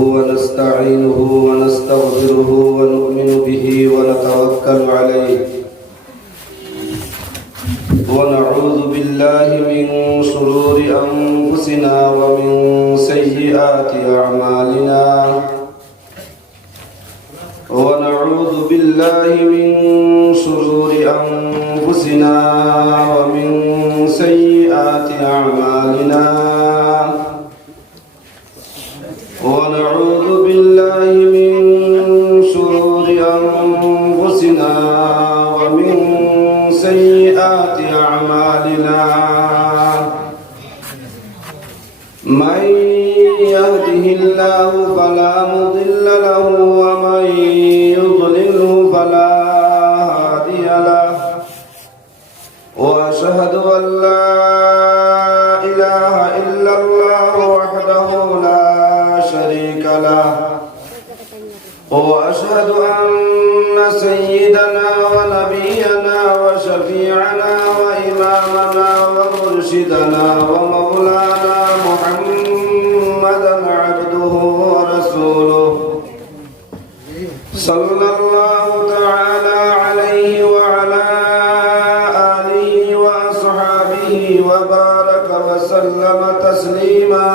ونستعينه ونستغفره ونؤمن به ونتوكل عليه ونعوذ بالله من شرور أنفسنا ومن سيئات أعمالنا ونعوذ بالله من شرور أنفسنا ومن سيئات أعمالنا ونعوذ بالله من شرور أنفسنا ومن سيئات أعمالنا من يهده الله فلا مضل له ومن يضلله فلا هادي له وأشهد أن لا إله إلا الله وحده لا شريك له وأشهد أن سيدنا ونبينا وشفيعنا وإمامنا ومرشدنا ومولانا محمدا عبده ورسوله صلى الله تعالى عليه وعلى آله وأصحابه وبارك وسلم تسليما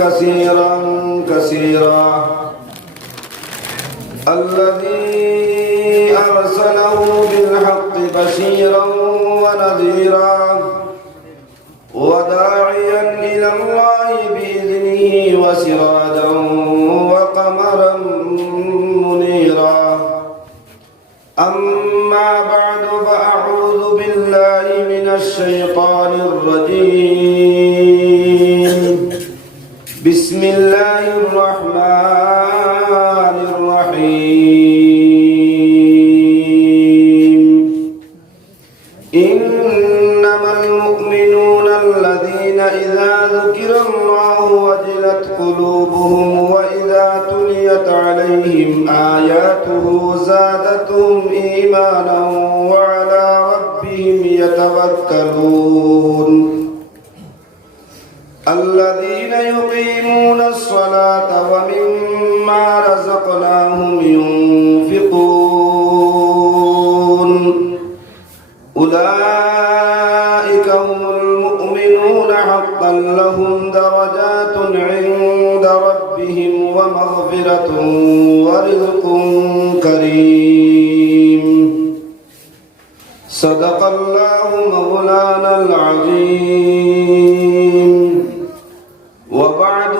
كثيرا كثيرا الذي أرسله بالحق بشيرا ونذيرا وداعيا إلى الله بإذنه وسراجا وقمرا منيرا أما بعد فأعوذ بالله من الشيطان الرجيم بسم الله الرحمن الرحيم إنما المؤمنون الذين إذا ذكر الله وجلت قلوبهم وإذا تليت عليهم آياته زادتهم إيمانا وعلى ربهم يتوكلون الذين يقيمون الصلاة ومما رزقناهم ينفقون أولئك هم المؤمنون حقا لهم درجات عند ربهم ومغفرة ورزق كريم صدق الله مولانا العظيم وبعد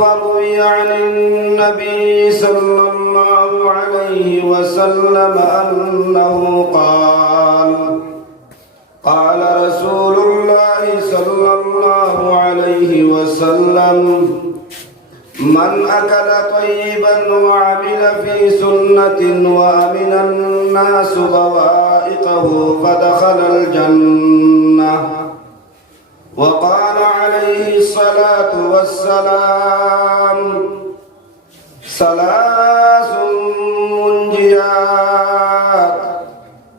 فروي عن النبي صلى الله عليه وسلم أنه قال رسول الله صلى الله عليه وسلم من أكل طيبا وعمل في سنة وأمن الناس ضوائقه فدخل الجنة وقال عليه الصلاة والسلام ثلاث منجيات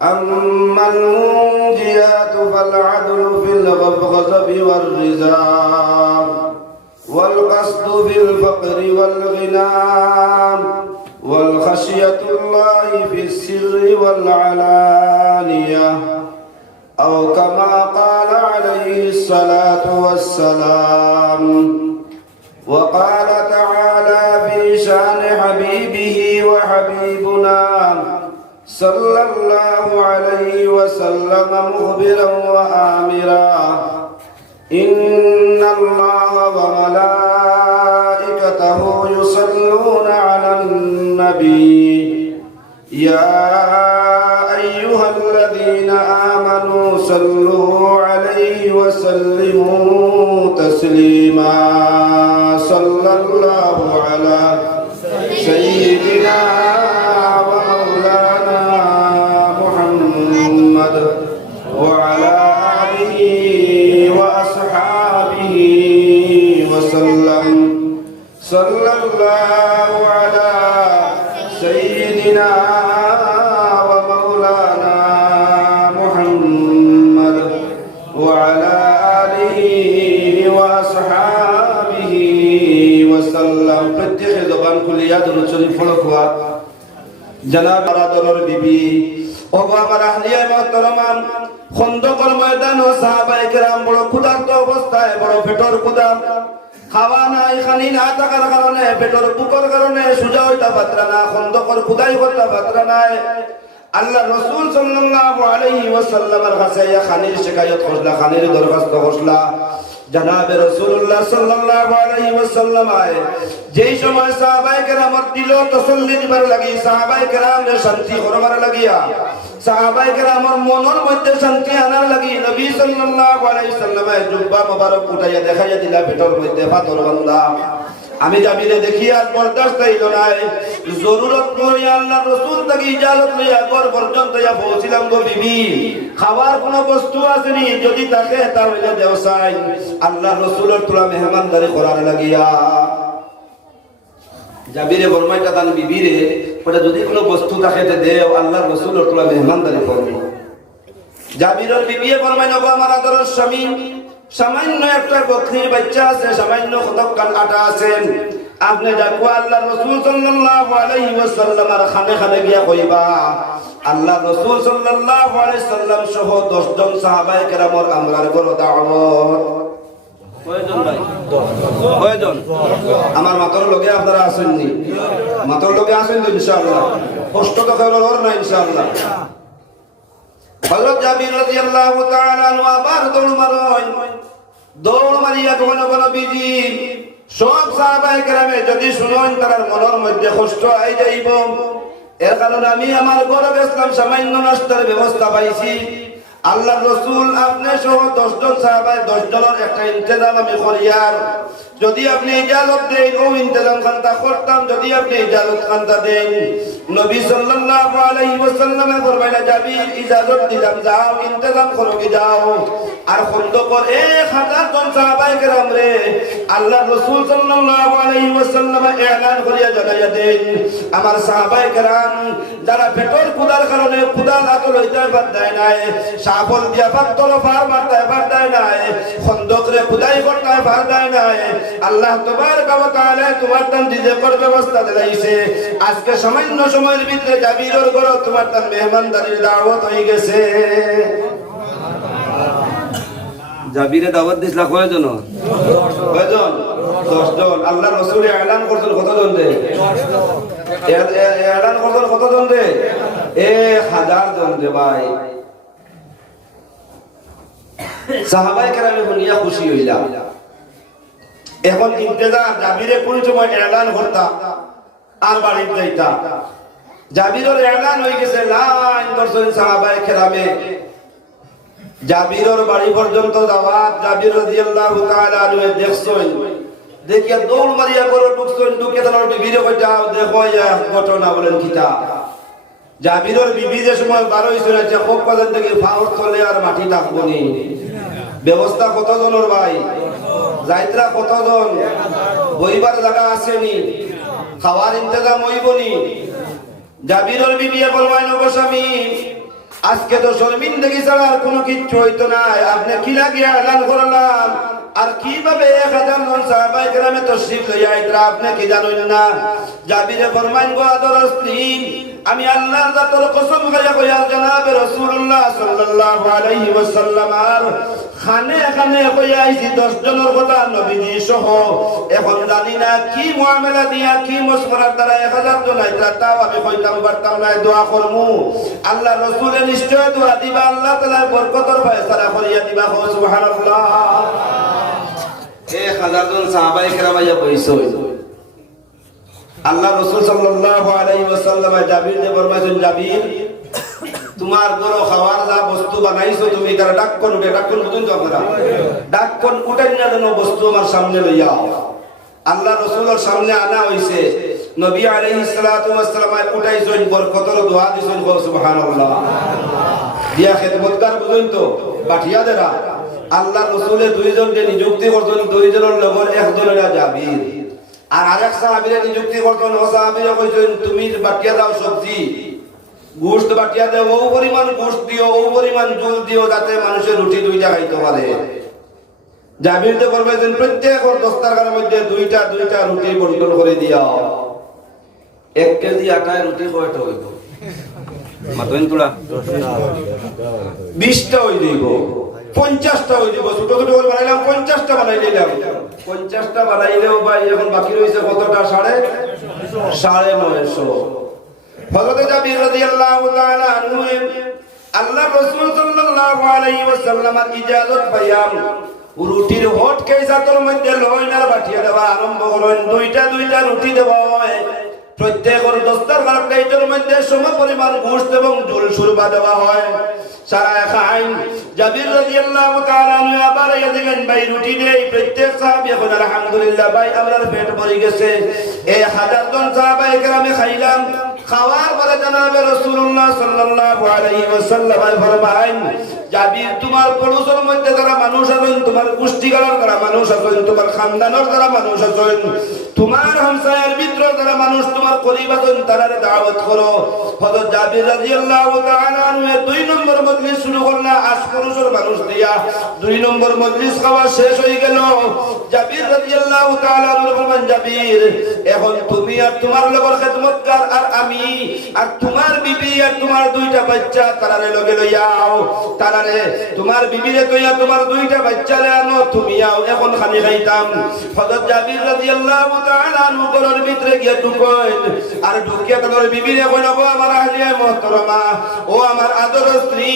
أما المنجيات فالعدل في الغضب والرزاق والقصد في الفقر والغنى والخشية الله في السر والعلانية أو كما قال عليه الصلاة والسلام وقال تعالى في شان حبيبه وحبيبنا صلى الله عليه وسلم مخبرا وآمرا إن الله وملائكته يصلون على النبي يا أيها الذين آمنوا صلوا عليه وسلموا تسليما صلى الله على سيدنا ومولانا محمد وعلى آله وأصحابه وسلم صلى الله على سيدنا ومولانا محمد وعلى آله وأصحابه وسلم فتح জবান খুলিয়া দুরূদ শরীফ পড়ো কুয়া জনাব আরাদর বিবি ও আমার আহলিয়া মুহতারামান খন্দকের ময়দান ও সাহাবায়ে কেরাম বড় ক্ষুধার্ত অবস্থায় বড় পেটর ক্ষুধা খাওয়া নাই খানি না থাকার কারণে পেটর বুকর কারণে সুজা হইতা পাত্রা না খন্দকের ক্ষুধাই করতে পাত্রা নাই আল্লাহ রাসূল সাল্লাল্লাহু আলাইহি ওয়াসাল্লামের কাছে খানির শিকায়ত করলা খানির দরখাস্ত করলা জনাবে রাসূলুল্লাহ সাল্লাল্লাহু আলাইহি ওয়াসাল্লাম যেই সময় সাহাবায়ে কেরামের দিল তসল্লি দিবার লাগি সাহাবায়ে কেরামের শান্তি করবার লাগিয়া সাহাবায়ে কেরামের মনের মধ্যে শান্তি আনার লাগি নবী সাল্লাল্লাহু আলাইহি ওয়াসাল্লামের জুব্বা মোবারক উঠাইয়া দেখাইয়া দিলা পেটর মধ্যে পাথর বাঁধা আমি জাবিরে দেখি আর বরদাস্ত হইল না জরুরত পড়িয়া আল্লাহ রাসূল থেকে ইজাজত লইয়া ঘর পর্যন্ত ইয়া পৌঁছিলাম গো বিবি খাওয়ার কোনো বস্তু আসেনি যদি থাকে তাহলে দেও চাই আল্লাহ রাসূলের তোলা মেহমানদারি করার লাগিয়া জাবিরে বরমাইটা দান বিবিরে ওটা যদি কোনো বস্তু থাকে তে দেও আল্লাহ রাসূলের তোলা মেহমানদারি করব জাবিরের বিবিয়ে বরমাই নবো আমার আদরের স্বামী সামান্য একটা বকরির বাচ্চা আছে সামান্য কতকান আটা আছেন আপনি ডাকো আল্লাহ রাসূল সাল্লাল্লাহু আলাইহি ওয়াসাল্লামের খানে খানে গিয়া কইবা আল্লাহ রাসূল সাল্লাল্লাহু আলাইহি ওয়াসাল্লাম সহ 10 জন সাহাবায়ে কেরামের আমরার বড় দাওয়াত কয়জন ভাই 10 কয়জন আমার মাতর লগে আপনারা আছেননি মাতর লগে আছেন তো ইনশাআল্লাহ কষ্ট তো করবার না ইনশাআল্লাহ হযরত জাবির রাদিয়াল্লাহু তাআলা আনহু আবার দৌড় মারিয়া কোন কোন বিজি সব সাহাবায়ে কেরামে যদি শুনেন তার মনের মধ্যে কষ্ট আই যাইব এর কারণে আমি আমার গরব ইসলাম সামান্য নাস্তার ব্যবস্থা পাইছি আল্লাহর রাসূল আপনি সহ 10 জন সাহাবায়ে 10 জনের একটা ইন্তজাম আমি করিয়ার যদি আপনি ইজাজত দেন ও ইন্তজাম খানতা করতাম যদি আপনি ইজাজত খানতা দেন নবী সাল্লাল্লাহু আলাইহি ওয়াসাল্লামে ফরমাইলা জাবির ইজাজত দিলাম যাও ইন্তজাম করো কি যাও আর খন্দকর 1000 জন সাহাবায়ে কেরাম রে আল্লাহ রাসূল সাল্লাল্লাহু আলাইহি ওয়াসাল্লামে এলান করিয়া জানাইয়া দেন আমার সাহাবায়ে কেরাম যারা পেটর ক্ষুধার কারণে ক্ষুধা লাগল হইতে পারতায় নাই সাফল দিয়া পাত্তর পার মারতে পারতায় নাই খন্দকরে ক্ষুধাই করতে পারতায় নাই আল্লাহ তাবারক ওয়া তাআলা তোমার তান রিজিকের ব্যবস্থা দিলাইছে আজকে সামান্য সময়ের ভিতরে জাবিরের ঘর তোমার তান মেহমানদারির দাওয়াত হয়ে গেছে জাবিরে দাওয়াত দিছলা কয়জন কয়জন 10 জন আল্লাহ রাসূল এলান করছেন কতজন রে এলান করছেন কতজন রে 1000 জন রে ভাই সাহাবায়ে কেরামে শুনিয়া খুশি হইলা এখন ইন্তজার জাবিরে কোন সময় এলান করতা আর বাড়িতে যাইতা জাবিরের এলান হয়ে গেছে লাইন দর্শন সাহাবায়ে কেরামে জাবিরের বাড়ি পর্যন্ত দাওয়াত জাবির রাদিয়াল্লাহু তাআলা আনহু দেখছেন দেখিয়া দৌড় মারিয়া করে ঢুকছেন ঢুকে তার বিবিরে কইতা দেখো ইয়া ঘটনা বলেন কিতা জাবিরের বিবি যে সময় বার হইছিল যে খুব কজন থেকে ফাউর তলে আর মাটি থাকবনি ব্যবস্থা কতজনের ভাই যাইত্রা কতজন বইবার জায়গা আসেনি খাওয়ার ইন্তজাম হইবনি জাবিরের বিবি বলবাই নগো স্বামী আজকে তো শর্মিন্দগি ছাড়া আর কোনো কিচ্ছু হইতো না আপনি কি লাগিয়ে এলান করলাম আর কিভাবে 1000 জন সাহাবায়ে কেরামে তশরিফ লইয়া আইতরা আপনি কি জানেন না জাবিরে ফরমাইন গো আদরের স্ত্রী আমি আল্লাহর জাতের কসম খাইয়া কইয়া জনাবে রাসূলুল্লাহ সাল্লাল্লাহু আলাইহি ওয়াসাল্লাম আর খানে খানে কইয়া আইছি 10 জনের কথা নবীজি সহ এখন জানি না কি মুআমালা দিয়া কি মশওয়ারার দ্বারা 1000 জন আইতরা তাও আমি কইতাম পারতাম না দোয়া করমু আল্লাহ রাসূলের নিশ্চয় দোয়া দিবা আল্লাহ তাআলা বরকতের ফয়সালা করিয়া দিবা সুবহানাল্লাহ 1000 জন সাহাবায়ে কেরাম আইয়া বইছো আল্লাহ রাসূল সাল্লাল্লাহু আলাইহি ওয়াসাল্লাম জাবিরকে ফরমাইছেন জাবির তোমার গরো খাওয়ার যা বস্তু বানাইছো তুমি তার ডাক্কন বুঝুন তো আপনারা ডাক্কন উঠাই না যেন বস্তু আমার সামনে লইয়া আল্লাহ রাসূলের সামনে আনা হইছে নবী আলাইহিস সালাতু ওয়াস সালাম উঠাইছেন বরকতের দোয়া দিছেন সুবহানাল্লাহ দিয়া খিদমতগার বুঝুন তো বাটিয়াদেরা আল্লাহ রাসূলের দুইজনকে নিযুক্তি করছেন দুইজনের লগর একজনের জাবির আর আরেক সাহাবীরে নিযুক্তি করতেন ও সাহাবীরা কইছেন তুমি বাটিয়া দাও সবজি গোশত বাটিয়া দাও ও পরিমাণ গোশত দিও ও পরিমাণ জল দিও যাতে মানুষের রুটি দুইটা খাইতে পারে জাবির তো বলবেন প্রত্যেক দস্তারখানের মধ্যে দুইটা দুইটা রুটি বন্টন করে দিও। 1 কেজি আটায় রুটি কয়টা হইব? মাতন তোলা 20টা হই দিব, 50টা হই দিব। ছোট ছোট করে বানাইলাম, 50টা বানাই দিলাম। 50টা বানাইলেও ভাই এখন বাকি রয়েছে কতটা? 950। হযরত জাবির রাদিয়াল্লাহু তাআলা আনহু আল্লাহ রাসূল সাল্লাল্লাহু আলাইহি ওয়াসাল্লামের ইজাজত পাইয়াম রুটির হট কেইসাতর মধ্যে লইনার বাটিয়া দেওয়া আরম্ভ করলেন। দুইটা দুইটা রুটি দেওয়া হয়, প্রত্যেকের দস্তারখান প্লেটের মধ্যে সম পরিমাণ গোশত এবং ঝোল সুরবা দেওয়া হয়। সারা খাইন জাবির রাদিয়াল্লাহু তাআলা আনহু আবার দেখেন ভাই রুটি দেই, প্রত্যেক সাহাবী এখন আলহামদুলিল্লাহ ভাই আমরার পেট ভরে গেছে। এই 1000 জন সাহাবায়ে কেরামে খাইলাম। খাওয়ার পরে জনাবে রাসূলুল্লাহ সাল্লাল্লাহু আলাইহি ওয়াসাল্লাম ফরমায়েন, জাবির তোমার পড়োসের মধ্যে যারা মানুষ আছেন, তোমার গোষ্ঠীগারের যারা মানুষ আছেন, তোমার খানদানের যারা মানুষ আছেন, তোমার হামসায়ের ভিতরে যারা মানুষ তোমার করিব আছেন, তারারে দাওয়াত করো। হযরত জাবির রাদিয়াল্লাহু তাআলা আনহু 2 নম্বর মজলিস শুরু করলা আশপাশের মানুষ দিয়া। 2 নম্বর মজলিস খাওয়া শেষ হয়ে গেল। জাবির রাদিয়াল্লাহু তাআলা আনহু বলেন, জাবির এখন তুমি আর তোমার লগর খেদমতগার আর আমি আর তোমার বিবি আর তোমার 2টা বাচ্চা তারারে লগে লইয়াও, তারারে তোমার বিবিরে কইয়া তোমার 2টা বাচ্চারে আনো, তুমি আও এখন খানি খাইতাম। হযরত জাবির রাদিয়াল্লাহু তাআলা আনহু ঘরের ভিতরে গিয়ে ঢুকলেন আর ঢুকিয়া তার বিবিরে কইল, গো আমার আহলিয়ে মুহতারামা, ও আমার আদর স্ত্রী,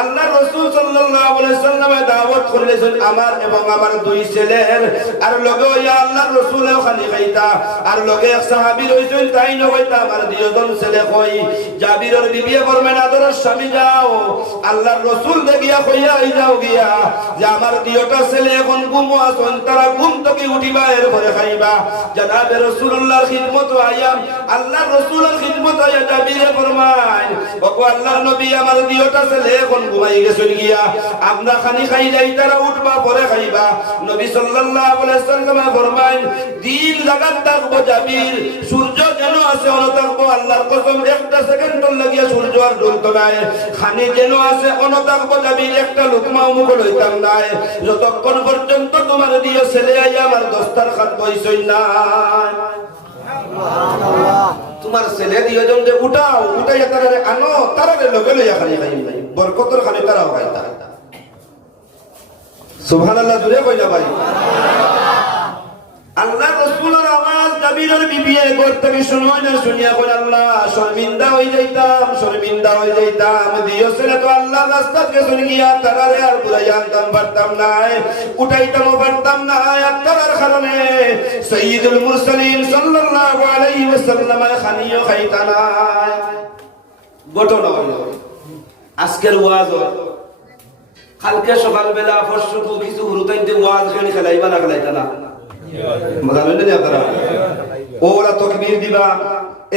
আল্লাহর রাসূল সাল্লাল্লাহু আলাইহি সাল্লামে দাওয়াত করেছেন আমার এবং আমার 2 ছেলের, আর লগে ইয়া আল্লাহর রাসূলও খানি খাইতা, আর লগে এক সাহাবী রইছেন তাই ন হইতা আমার 2 জন ছেলে কই। জাবিরের বিবি ফরমান, আদরের স্বামী যাও আল্লাহর রাসূল দেখিয়া কইয়া আই যাও গিয়া যে আমার 2টা ছেলে এখন ঘুমো আছেন, তারা ঘুম থেকে উঠিবা এরপরে খাইবা। জনাবে রাসূলুল্লাহর খিদমত আয়াম আল্লাহর রাসূলের খিদমত আয়া জাবিরে ফরমান, ওগো আল্লাহর নবী আমার 2টা ছেলে এখন ঘুমাই গেছেন গিয়া, আমরা খানি খাই যাই, তারা উঠবা পরে খাইবা। নবী সাল্লাল্লাহু আলাইহি সাল্লাম ফরমান, দিন লাগাত থাকবো জাবির, সূর্য যেন আছে অন থাকবো, আল্লাহর কসম 1টা সেকেন্ডের লাগিয়া সূর্য আর ডুলতো না। খানি যেন আছে অন থাকবো জাবির, একটা লুকমাও মুখ লইতাম না যতক্ষণ পর্যন্ত তোমার 2 ছেলে আইয়া আমার দস্তারখান বইছই না। তোমার ছেলে 2 জন যে উঠাও, উঠাইয়া তারারে আনো, তারারে লগে লইয়া খানি খাই বরকতর খানি তারাও খাইতা। সুবহানাল্লাহ জুড়ে কই না ভাই? আল্লাহ রাসূলের আওয়াজ জাবিরের বিবিয়ে ঘর থেকে শুনয় না, শুনিয়া কই আল্লাহ শর্মিন্দা হই যাইতাম, শর্মিন্দা হই যাইতাম। 2 ছেলে তো আল্লাহ রাস্তাত গেছেন গিয়া, তারারে আর বুঝাইয়া আনতাম পারতাম না, উঠাইতামও পারতাম না। তারার কারণে সাইয়্যিদুল মুরসালিন সাল্লাল্লাহু আলাইহি ওয়াসাল্লাম খানিও খাইতা না। ঘটনা হলো আজকের ওয়াজ, কালকে সকালবেলা পরশু কিছু হুরুতাইতে ওয়াজ খানি খেলাইবা না খেলাইতা না জানেন না আপনারা? ওরা তাকবীর দিবা,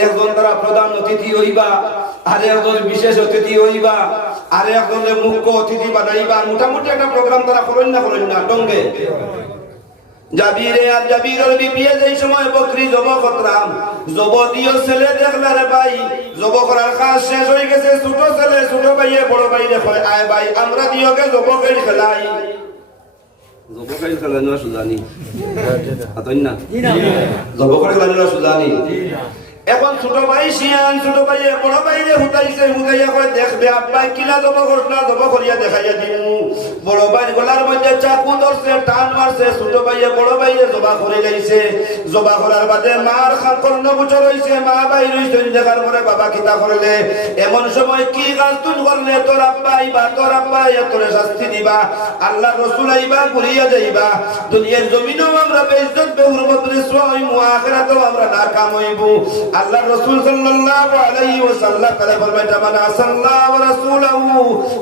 একজন তারা প্রধান অতিথি হইবা, আর একজন বিশেষ অতিথি হইবা, আর একজন মুখ্য অতিথি বানাইবা। মোটামুটি একটা প্রোগ্রাম তারা করেন না টঙ্গে। জাবিরে আর জাবিরের বিবিয়ে যেই সময় বকরি জব করতাম, জব 2 ছেলে দেখলারে ভাই জব করার কাজ শেষ হয়ে গেছে। ছোট ছেলে ছোট ভাইয়ে বড় ভাই দেখো, আয় ভাই আমরা 2কে জব করে খেলাই। জবকাই খেলানো সুজানি আতই না, জবকাই খেলানো সুজানি। এখন ছোট ভাই শিয়ান, ছোট ভাইয়ে বড় ভাইরে হুতাইছে, হুতাইয়া কয় দেখবে আব্বাই কিলা জব করছনা, জব করিয়া দেখাইয়া দিমু। বড় ভাই গলার মধ্যে চাকু ধরছে, টান মারছে, ছোট ভাইয়ে বড় ভাইরে জবা করে লাইছে। জবা করার বাদে মার কর্ণ গোচর হইছে, মা ভাই রইছেন, দেখার পরে বাবা কিতা করলে, এমন সময় কি কাজ তুই করলে, তোর আব্বা আইবা, তোর আব্বা আইয়া তোরে শাস্তি দিবা, আল্লাহ রাসূল আইবা, ঘুরিয়া যাইবা। দুনিয়ার জমিনেও আমরা বেইজ্জত বেহুরমত রিসওয়া হইমু, আখিরাতেও আমরা নাকাম হইবো। আল্লাহ রাসূল সাল্লাল্লাহু আলাইহি ওয়াসাল্লাম ফরমাইতা, মান আসাল্লাহু ওয়া রাসূলহু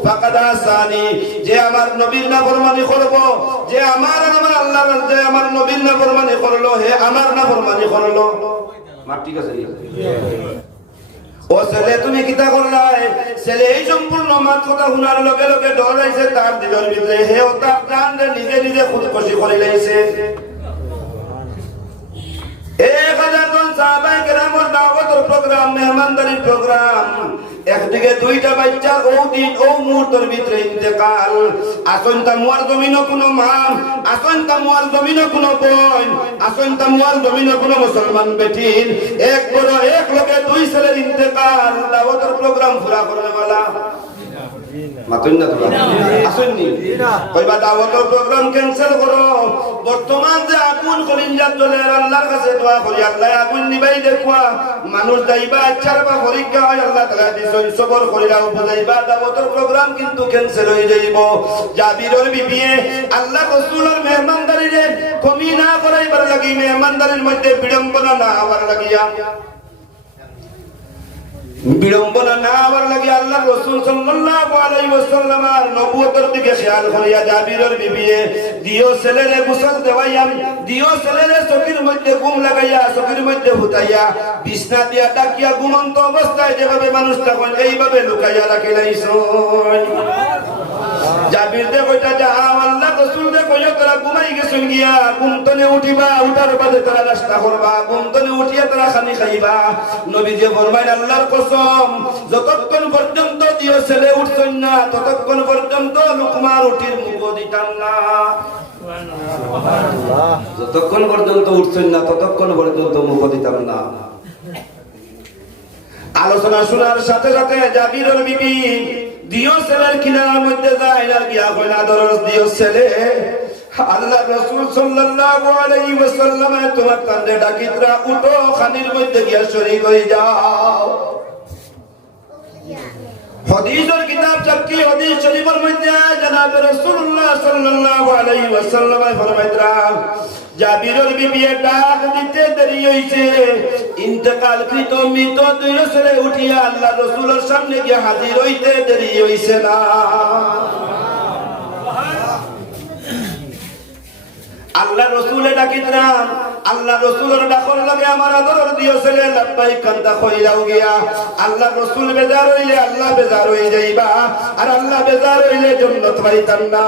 ফাকাদ আসানি, যে আমার নবীর নাফরমানি করব, যে আমার আল্লাহর, যে আমার নবীর নাফরমানি করলো, হে আমার নাফরমানি করলো। মার ঠিক আছে? ও ছেলে তুমি কিতা করলাই? ছেলে এই সম্পূর্ণ মাত কথা শোনার লগে লগে ডরাইছে, তার দিলের ভিতরে হে তার প্রাণ নিজে নিজে খুদকুশি করে লাইছে। 1000 জন সাহাবায়ে কেরামের দাওয়াতের প্রোগ্রাম, মেহমানদারির প্রোগ্রাম। একদিকে দুইটা বাচ্চা ও দিন ও মুহূর্তের ভিতরে ইন্তেকাল। আসন তামুয়ার জমিনও কোনো মা, আসন তামুয়ার জমিনও কোনো বোন, আসন তামুয়ার জমিনও কোনো মুসলমান বেটিন, এক বড় এক লোকে দুই ছেলের ইন্তেকাল। দাওয়াতের প্রোগ্রাম পুরা করবে বলা মাতুন না তোমরা আসেননি কইবা দাওয়াতের প্রোগ্রাম ক্যান্সেল করো। বর্তমান যে আগুন কলিঞ্জাত জ্বলে আল্লাহর কাছে দোয়া করি আল্লাহ আগুন নিবাই দেখুয়া মানুষ যাইবা আচ্ছার বা পরীক্ষা হয় আল্লাহ তাআলা দিছেন সবর করিলাও বুঝাইবা দাওয়াতের প্রোগ্রাম কিন্তু ক্যান্সেল হয়ে যাইব। জাবিরের বিবিয়ে আল্লাহ রাসূলের মেহমানদারিরে কমি না করাইবার লাগি, মেহমানদারির মধ্যে বিড়ম্বনা না হওয়ার লাগিয়া, বিড়ম্বনা না হওয়ার লাগে আল্লাহ রাসূল সাল্লাল্লাহু আলাইহি ওয়াসাল্লামের নবুয়তের দিকে খেয়াল করিয়া জাবিরের বিবিয়ে দিও ছেলেরে গোসল দেওয়াইয়া, দিও ছেলেরে চকির মধ্যে ঘুম লাগাইয়া, চকির মধ্যে হুতাইয়া বিছনা দিয়া ডাকিয়া ঘুমন্ত অবস্থায় যেভাবে মানুষ তখন এইভাবে লুকাইয়া রাখিলাইছো। জাবির দে কইতা যা আল্লাহ রাসূল দে কইয়া তোরা ঘুমাই গেছুন গিয়া, ঘুমতনে উঠিবা, উঠার বাদে তোরা নাস্তা করবা, ঘুমতনে উঠিয়া তোরা খানি খাইবা। নবীজি ফরমাইলেন আল্লাহর কসম যতক্ষণ পর্যন্ত দিও ছেলে উঠছেন না ততক্ষণ পর্যন্ত লুকমা রুটির মুখ দিতাম না। সুবহানাল্লাহ। যতক্ষণ পর্যন্ত উঠছেন না ততক্ষণ পর্যন্ত মুখ দিতাম না। আলোচনা শোনার সাথে সাথে জাবিরের বিবি দিও ছেলের কিনারার মধ্যে যায় আর গিয়া কইলা দরজ দিও ছেলে আল্লাহ রাসূল সাল্লাল্লাহু আলাইহি ওয়াসাল্লাম তোমার কান্দে ডাকিতরা উঠো খানির মধ্যে গিয়া শরীক হয়ে যাও। হাদিসের কিতাব চাকি হাদিস শরীফের মধ্যে জনাব রাসূলুল্লাহ সাল্লাল্লাহু আলাইহি ওয়াসাল্লাম ফরমাইতরা জাবিরের বিবি ডাক দিতে দেরি হইছে, ইন্তেকাল কৃত মৃত দুই ছেলে উঠিয়া আল্লাহ রাসূলের সামনে গিয়ে হাজির হইতে দেরি হইছে না। আল্লাহ রাসূলে ডাকিতরা আল্লাহ রাসূলের ডাকর লাগে আমার আদর দিও ছেলে লাব্বাইক কান্দা কইরাও গিয়া। আল্লাহ রাসূল বেজার হইলে আল্লাহ বেজার হই যাইবা, আর আল্লাহ বেজার হইলে জান্নাত পাইতাম না।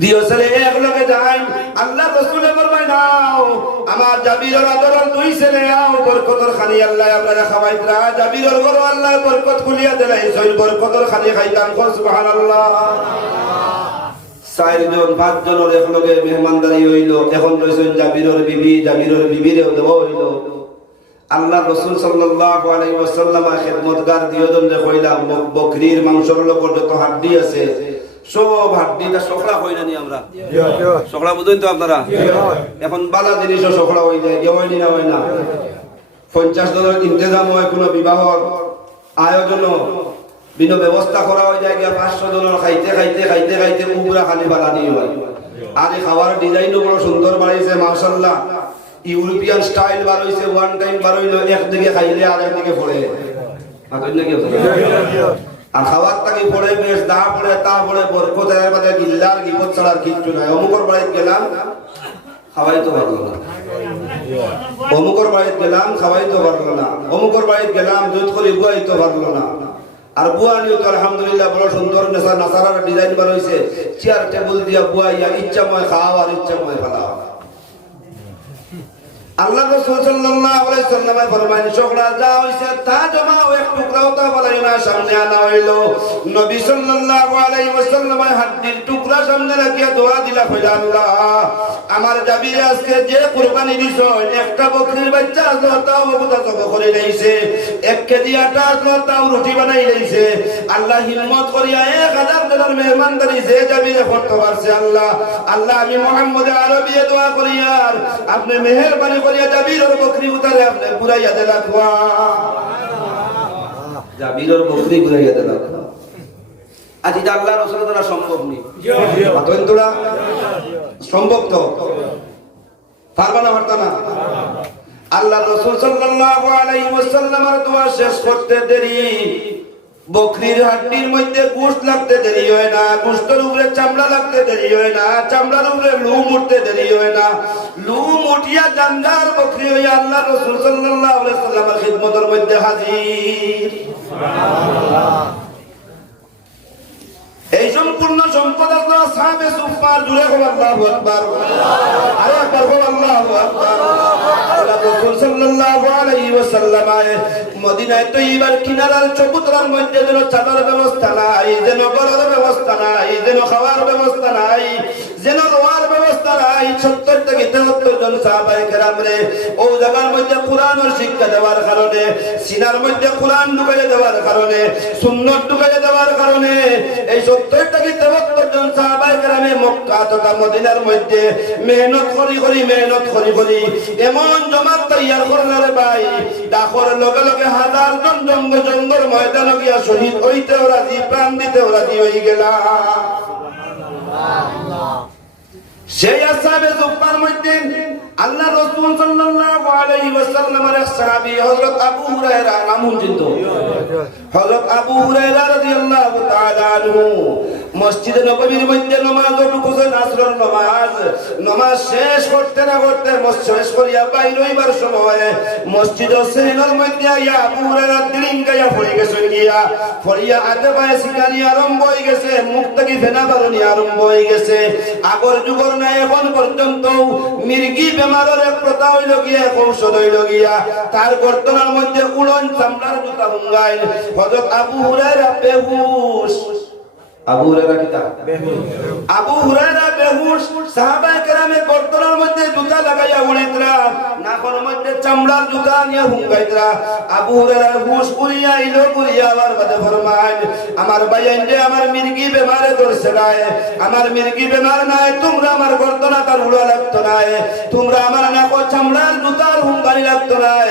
দিও ছেলে এক লগে যায় আল্লাহ রাসূলে ফরমায় নাও আমার জাবিরের আদরের দুই ছেলে আও বরকতর খানি আল্লাহ আপনারা খাওয়াইতরা। জাবিরের ঘর আল্লাহ বরকত খুলিয়া দিলাই, সই বরকতর খানি খাইতাম। সুবহানাল্লাহ। 4 জন 5 জনের এক লগে মেহমানদারি হইল। এখন রইছেন জাবিরের বিবি, জাবিরের বিবিরেও দেওয়া হইল। আল্লাহ রাসূল সাল্লাল্লাহু আলাইহি ওয়াসাল্লাম খিদমতগার দিও জন যে কইলাম বকরির মাংসের লগর যত হাড্ডি আছে সব হাড্ডিটা সকলা হই না নি আমরা সকলা বুঝেন তো আপনারা। এখন বালা জিনিসও সকলা হই যায়, হয় না হয় না। 50 জনের ইন্তজাম হয় কোনো বিবাহর আয়োজন বিন ব্যবস্থা করা হয়ে যায়, 500 জনের খাইতে খাইতে খাইতে খাইতে পুরা খালি বালানি হয়। আর এই খাওয়ার ডিজাইনও বড় সুন্দর বানাইছে মাশাআল্লাহ। ইউরোপিয়ান স্টাইল বার হইছে, ওয়ান টাইম বার হইলো, একদিকে খাইলে আর একদিকে পড়ে আর খাওয়ার তাকে পড়ে বেশ দা পড়ে তা পড়ে বরকতের বাদে গিল্লার গিবত ছাড়ার কিচ্ছু নাই। অমুকর বাড়িতে গেলাম খাওয়াই তো পারলো না, অমুকর বাড়িতে গেলাম খাওয়াই তো পারলো না, অমুকর বাড়িতে গেলাম দুধ করে বুয়াই তো পারলো না। আর বুয়া নিও তো আলহামদুলিল্লাহ বড় সুন্দর নাসারার ডিজাইন বার হইছে, চেয়ার টেবিল দিয়া বুয়াইয়া ইচ্ছাময় খাওয়া আর ইচ্ছাময় খাওয়া। আল্লাহ রাসূল সাল্লাল্লাহু আলাইহি ওয়াসাল্লাম ফরমায়েন সকলা যা হইছে তা জমাও এক টুকরাও তা বলাই না সামনে আনা হইলো। নবী সাল্লাল্লাহু আলাইহি ওয়াসাল্লাম হাড্ডির টুকরা সামনে রাখিয়া দোয়া দিলা কইলা আল্লাহ আমার জাবিরে আজকে যে কুরবানি দিছো একটা বকরির বাচ্চা আছে তাও বুঝা জব করে লাইছে, 1 কেজি আটা আছে তাও রুটি বানাই লাইছে। আল্লাহ হিম্মত করিয়া 1000 জনের মেহমানদারি যে জাবিরে করতে পারছে আল্লাহ আল্লাহ আমি মুহাম্মদ আরবিয়ে দোয়া করিয়া আপনি মেহেরবানি করিয়া জাবিরের বকরি উতারে আপনি পুরাইয়া দেলা খুয়া। জাবিরের বকরি পুরাইয়া দেলা খুয়া। আজ এটা আল্লাহ রাসূলের দ্বারা সম্ভব নি, মাতন তোরা সম্ভব তো পারবা না পারতা না। আল্লাহ রাসূল সাল্লাল্লাহু আলাইহি ওয়াসাল্লামের দোয়া শেষ করতে দেরি বকরির হাড্ডির মধ্যে গোশত লাগতে দেরি হয় না, গোশতের উপরে চামড়া লাগতে দেরি হয় না, চামড়ার উপরে লুম উঠতে দেরি হয় না। লুম উঠিয়া জানদার বকরি হইয়া আল্লাহ রাসূল সাল্লাল্লাহু আলাইহি ওয়াসাল্লামের খিদমতের মধ্যে হাজির। সুবহানাল্লাহ। এই সম্পূর্ণ সম্পদ আল্লাহ সাহাবে সুফার জুড়ে হল আল্লাহু আকবার, আল্লাহু আকবার, আল্লাহু আকবার। ওয়াসাল্লাম মদিনায় তৈবার কিনারার চবুতরার মধ্যে যেন চাদর ব্যবস্থা নাই, যেন গড়ের ব্যবস্থা নাই, যেন খাওয়ার ব্যবস্থা নাই, যেন রোয়ার ব্যবস্থা নাই। 70 থেকে 73 জন সাহাবায়ে কেরাম রে ও জায়গার মধ্যে কোরআনের শিক্ষা দেওয়ার কারণে, সিনার মধ্যে কোরআন ঢুকাইয়ে দেওয়ার কারণে, সুন্নাত ঢুকাইয়ে দেওয়ার কারণে এই 70 থেকে 73 জন সাহাবায়ে কেরামে মক্কা তথা মদিনার মধ্যে মেহনত করি এমন জমাত তৈয়ার করলেন রে ভাই, ডাকর লগে লগে হাজার জন জঙ্গল ময়দানে গিয়া শহীদ হইতেও রাজি, প্রাণ দিতেও রাজি হয়ে গেলা। সেই আসহাবে সুফফার মধ্যে আল্লাহ রাসূল সাল্লাল্লাহু আলাইহি ওয়াসাল্লামের এক সাহাবী হযরত আবু হুরায়রা নাম শুনছেন তো? হযরত আবু হুরায়রা রাদিয়াল্লাহু তাআলা আনহু মসজিদে নববীর মধ্যে নামাজ পড়তেন, আসরের নামাজ শেষ করতে না করতে শেষ করিয়া বাইরে হইবার সময় মসজিদ হোসেনের মধ্যে আইয়া আবু হুরায়রা দিলিং গায়া পড়ে গেছেন, গিয়া পড়িয়া আতে পায়ে সিকানি আরম্ভ হয়ে গেছে, মুখ থেকে ফেনা বারুনি আরম্ভ হয়ে গেছে। আগর যুগর নাই এখন পর্যন্ত মির্গি বেমারের এক প্রথা হইল গিয়া, ঔষধ হইল গিয়া তার গর্দনের মধ্যে উড়ন চামড়ার জুতা হুঙ্গাইল। হযরত আবু হুরায়রা বেহুশ, আবু হুরায়রা কি তা বেহুশ, আবু হুরায়রা বেহুশ। সাহাবায়ে কেরামে গর্দনের মধ্যে জুতা লাগাইয়া উড়িতরা, নাকের মধ্যে চামড়ার জুতা নিয়ে হুঙ্গাইতরা। আবু হুরায়রা হুশ করিয়া ইলো করিয়া আবার বাদে ফরমায়, আমার ভাইয়ান যে আমার মির্গি বেমারে ধরছে নাই, আমার মির্গি বেমার নাই, তোমরা আমার গর্দনা তার উড়া লাগতো নাই, তোমরা আমার নাকো চামড়ার জুতার হুঙ্গানি লাগতো নাই।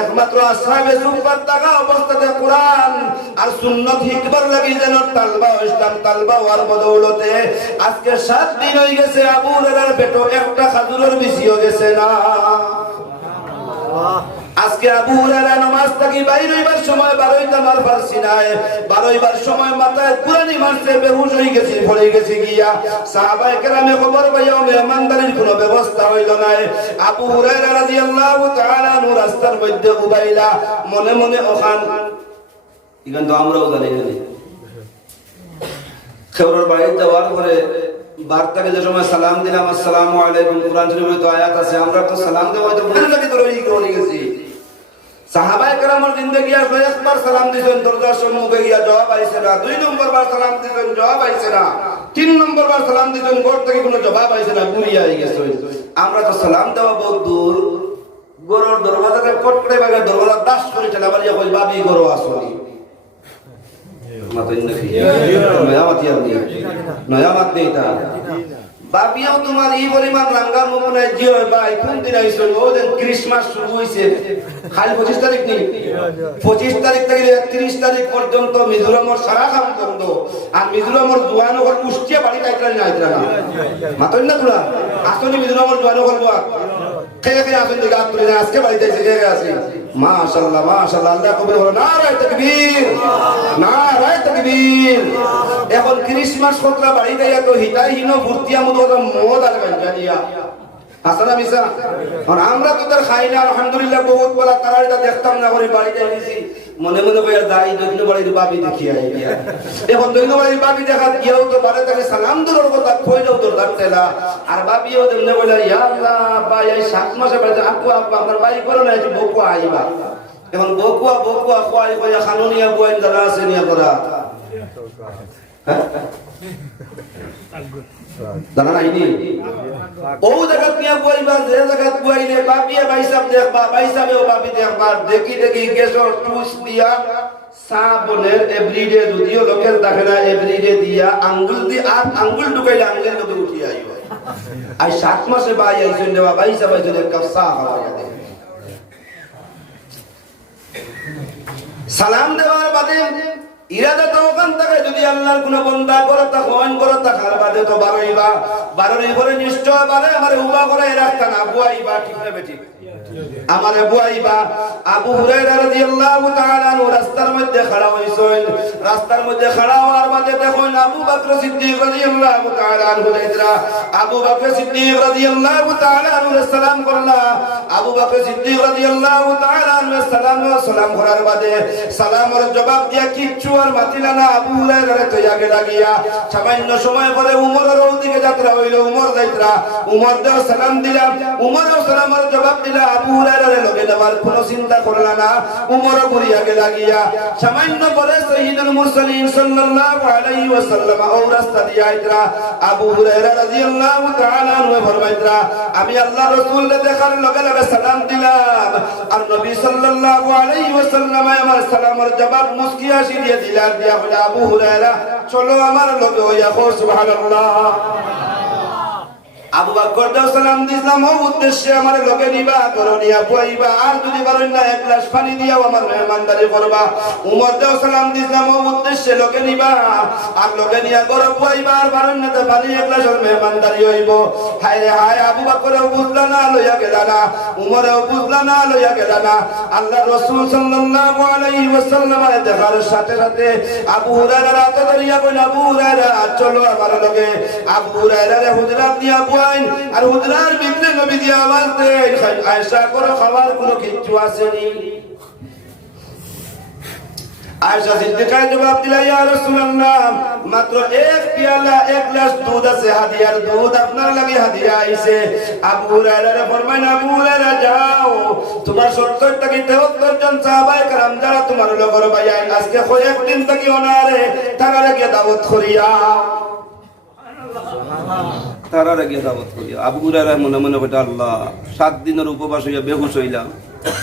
একমাত্র আসহাবে সুফফার থাকা অবস্থাতে কোরআন আর সুন্নাত হিকবার লাগি যেন তালবা ইসলাম তালবা ওয়ার বদৌলতে আজকে 7 দিন হয়ে গেছে আবু হুরায়রার পেটে একটা খাজুরের বিছিও গেছে না। আজকে আবু হুরায়রা নামাজ থেকে বাইরে হইবার সময় 12টা মার পারছি না, 12বার সময় মাথায় কুরানি মারছে, বেহুশ হয়ে গেছি, পড়ে গেছি গিয়া। সাহাবায়ে কেরামে খবর পাইয়া মেহমানদারির কোনো ব্যবস্থা হইল না। আবু হুরায়রা রাদিয়াল্লাহু তাআলা নূর রাস্তার মধ্যে উবাইলা মনে মনে ওখান ইগান তো আমরাও জানি না খেবরের বাইরে যাওয়ার পরে বার্তাকে যে সময় সালাম দিলাম আসসালামু আলাইকুম, কোরআন শরীফে তো আয়াত আছে, আমরা তো সালাম দেওয়া তো ভুলে নাকি তো রয়ে গেছি। সাহাবায়ে কেরামের জিন্দেগি আর একবার সালাম দিয়েছেন, দরজার সম্মুখে গিয়া জবাব আইছে না, 2 নম্বর বার সালাম দিয়েছেন, জবাব আইছে না, 3 নম্বর বার সালাম দিয়েছেন, ঘর থেকে কোনো জবাব আইছে না, ঘুরিয়া হয়ে গেছে। আমরা তো সালাম দেওয়া বহুত দূর, গরুর দরওয়াজাতে কট করে বাইরে দরওয়াজা দাস করে ঠেলা বাড়িয়া কই বাবি গরু আসলি মাতই নাকি নয়ামত ইয়ানি নয়ামত দেইতা বাবিও তোমার এই পরিমাণ রাঙ্গা মনে জিও ভাই কোন দিন আইছো? ও দিন ক্রিসমাস শুরু হইছে, খালি 25 তারিখ নেই, 25 তারিখ থেকে 31 তারিখ পর্যন্ত মিজোরামর সারা কাম বন্ধ। আর মিজোরামর জোয়ানো ঘর কুষ্টিয়া বাড়ি কাইতরা না আইতরা না মাতই না তোরা আসলে মিজোরামর জোয়ানো ঘর বাক খেয়ে খেয়ে আসেন দিকে আত্মরে আজকে বাড়িতে এসে খেয়ে আসি। মাশাআল্লাহ মাশাআল্লাহ, আল্লাহ কবুল করুন। নারায়ে তাকবীর, নারায়ে তাকবীর। এখন ক্রিসমাস কতরা বাড়ি দেয়া তো হিতাই হিনো ভর্তিয়া মতো মদ আর গাঞ্জানিয়া হাসানা মিসা। আর আমরা তো তার খাই না, আলহামদুলিল্লাহ বহুত বলা তারা এটা দেখতাম না করে বাড়িতে এনেছি মনে মনে কইয়া দাই দক্ষিণ বাড়ির বাবি দেখিয়া আইয়া। এখন দক্ষিণ বাড়ির বাবি দেখা গিয়াও তো বারে তাকে সালাম দূরের কথা কইলেও তোর দাঁড়তেলা। আর বাবিও তেমনি কইলা ইয়া আল্লাহ ভাই এই 7 মাসে বাড়িতে আপু আব্বা আপনার বাড়ি করো না, এটি বকুয়া আইবা। এখন বকুয়া বকুয়া খোয়াই কইয়া খানুনিয়া বুয়াইন জানা আছে নিয়া করা হ্যাঁ জানা নাইনি ও জায়গা নিয়া বুয়াইবা, যে জায়গা বুয়াইলে বাবিয়ে বাইসাব দেখবা, বাইসাবেও বাবি দেখবা, দেখি দেখি গেছর টুস দিয়া সাবনের এভরিডে যদিও লোকের দেখে না এভরিডে দিয়া আঙ্গুল দি আর আঙ্গুল ঢুকাইলে আঙ্গুলের লোকে উঠি আইব। আর 7 মাসে বাই আইছেন দেওয়া বাইসাব আইছেন এক কাপ চা খাওয়াইয়া দেয়। সালাম দেওয়ার বাদে ইরাদা তো ওখান থেকে যদি আল্লাহর কোন বান্দা করে তা হন করে তা খার বাদে তো 12 পরে নিশ্চয় বারে আমারে উবা করে রাখতা না বুয়াইবা, ঠিক না বেটি আমারে বুয়াইবা। আবু হুরায়রা রাদিয়াল্লাহু তাআলা আনহু রাস্তার মধ্যে খাড়া হইছেন, রাস্তার মধ্যে খাড়া হওয়ার বাদে দেখুন আবু বকর সিদ্দিক রাদিয়াল্লাহু তাআলা আনহু ইদরা আবু বকর সিদ্দিক রাদিয়াল্লাহু তাআলা আনহু সালাম করলা। আবু বকর সিদ্দিক রাদিয়াল্লাহু তাআলা আনহু সালাম করার বাদে সালামের জবাব দিয়া কিচ্ছু আর মাতিলা না আবু হুরায়রা তৈয়া গেলা গিয়া সামান্য সময় পরে উমরের ওদিকে যাত্রা হইল উমর যাত্রা উমর দেও সালাম দিলাম উমরও সালামের জবাব দিলা আবু হুরায়রা লগে যাবার কোনো চিন্তা করলা না উমরও ঘুরিয়া গেলা গিয়া সামান্য পরে সাইয়্যিদুল মুরসালিন সাল্লাল্লাহু আলাইহি ওয়াসাল্লাম ও রাস্তা দিয়া আইতরা আবু হুরায়রা রাদিয়াল্লাহু তাআলা আনহু ফরমাইতরা আমি আল্লাহ রাসূলকে দেখার লগে লগে সালাম দিলাম আর নবী সাল্লাল্লাহু আলাইহি ওয়াসাল্লাম আমার সালামের জবাব মুস্কি হাসি দিয়ে দিলার দিয়া বলে আবু হুরায়রা চলো আমার লগে হইয়া কো সুবহানাল্লাহ আবু বকর দাও সালাম দিলাম ও উদ্দেশ্যে আমার লগে নিবা করনিয়া বইবা আর যদি পারেন না এক গ্লাস পানি দিয়াও আমার মেহমানদারি করবা উমর দাও সালাম দিলাম ও উদ্দেশ্যে লগে নিবা আর লগে নিয়া গরব বইবা আর পারেন না পানি এক গ্লাস মেহমানদারি হইব হায় রে হায় আবু বকরও বুঝলা না লইয়া গেলা না উমরও বুঝলা না লইয়া গেলা না আল্লাহ রাসূল সাল্লাল্লাহু আলাইহি ওয়াসাল্লাম দেখার সাথে সাথে আবু হুরায়রা রাতে ধরিয়া কইল আবু হুরায়রা চলো আমার লগে আবু হুরায়রা হুজরাত দিয়া আর হুজরার ভিতরে নবী দিয়ে আওয়াজ দেন আয়েশা করো খাবার কোনো কিছু আসেনি আয়েশা সিদ্দিকা জবাব দিলা ইয়া রাসূলুল্লাহ মাত্র এক পিয়ালা এক গ্লাস দুধ আছে হাদিয়ার দুধ আপনার লাগি হাদিয়া আইছে আবু হুরায়রা ফরমায় আবু হুরায়রা যাও তোমার 70 থেকে 73 জন সাহাবায়ে کرام যারা তোমার লগর ভাই আজকে কয়েকদিন থেকে ওনারে তারা লাগে দাওয়াত করিয়া তারা রেগে দাওয়াত করিয়া আবু হুরায়রা মনে মনে কইতা আল্লাহ 7 দিনের উপবাস হইয়া বেহুশ হইলাম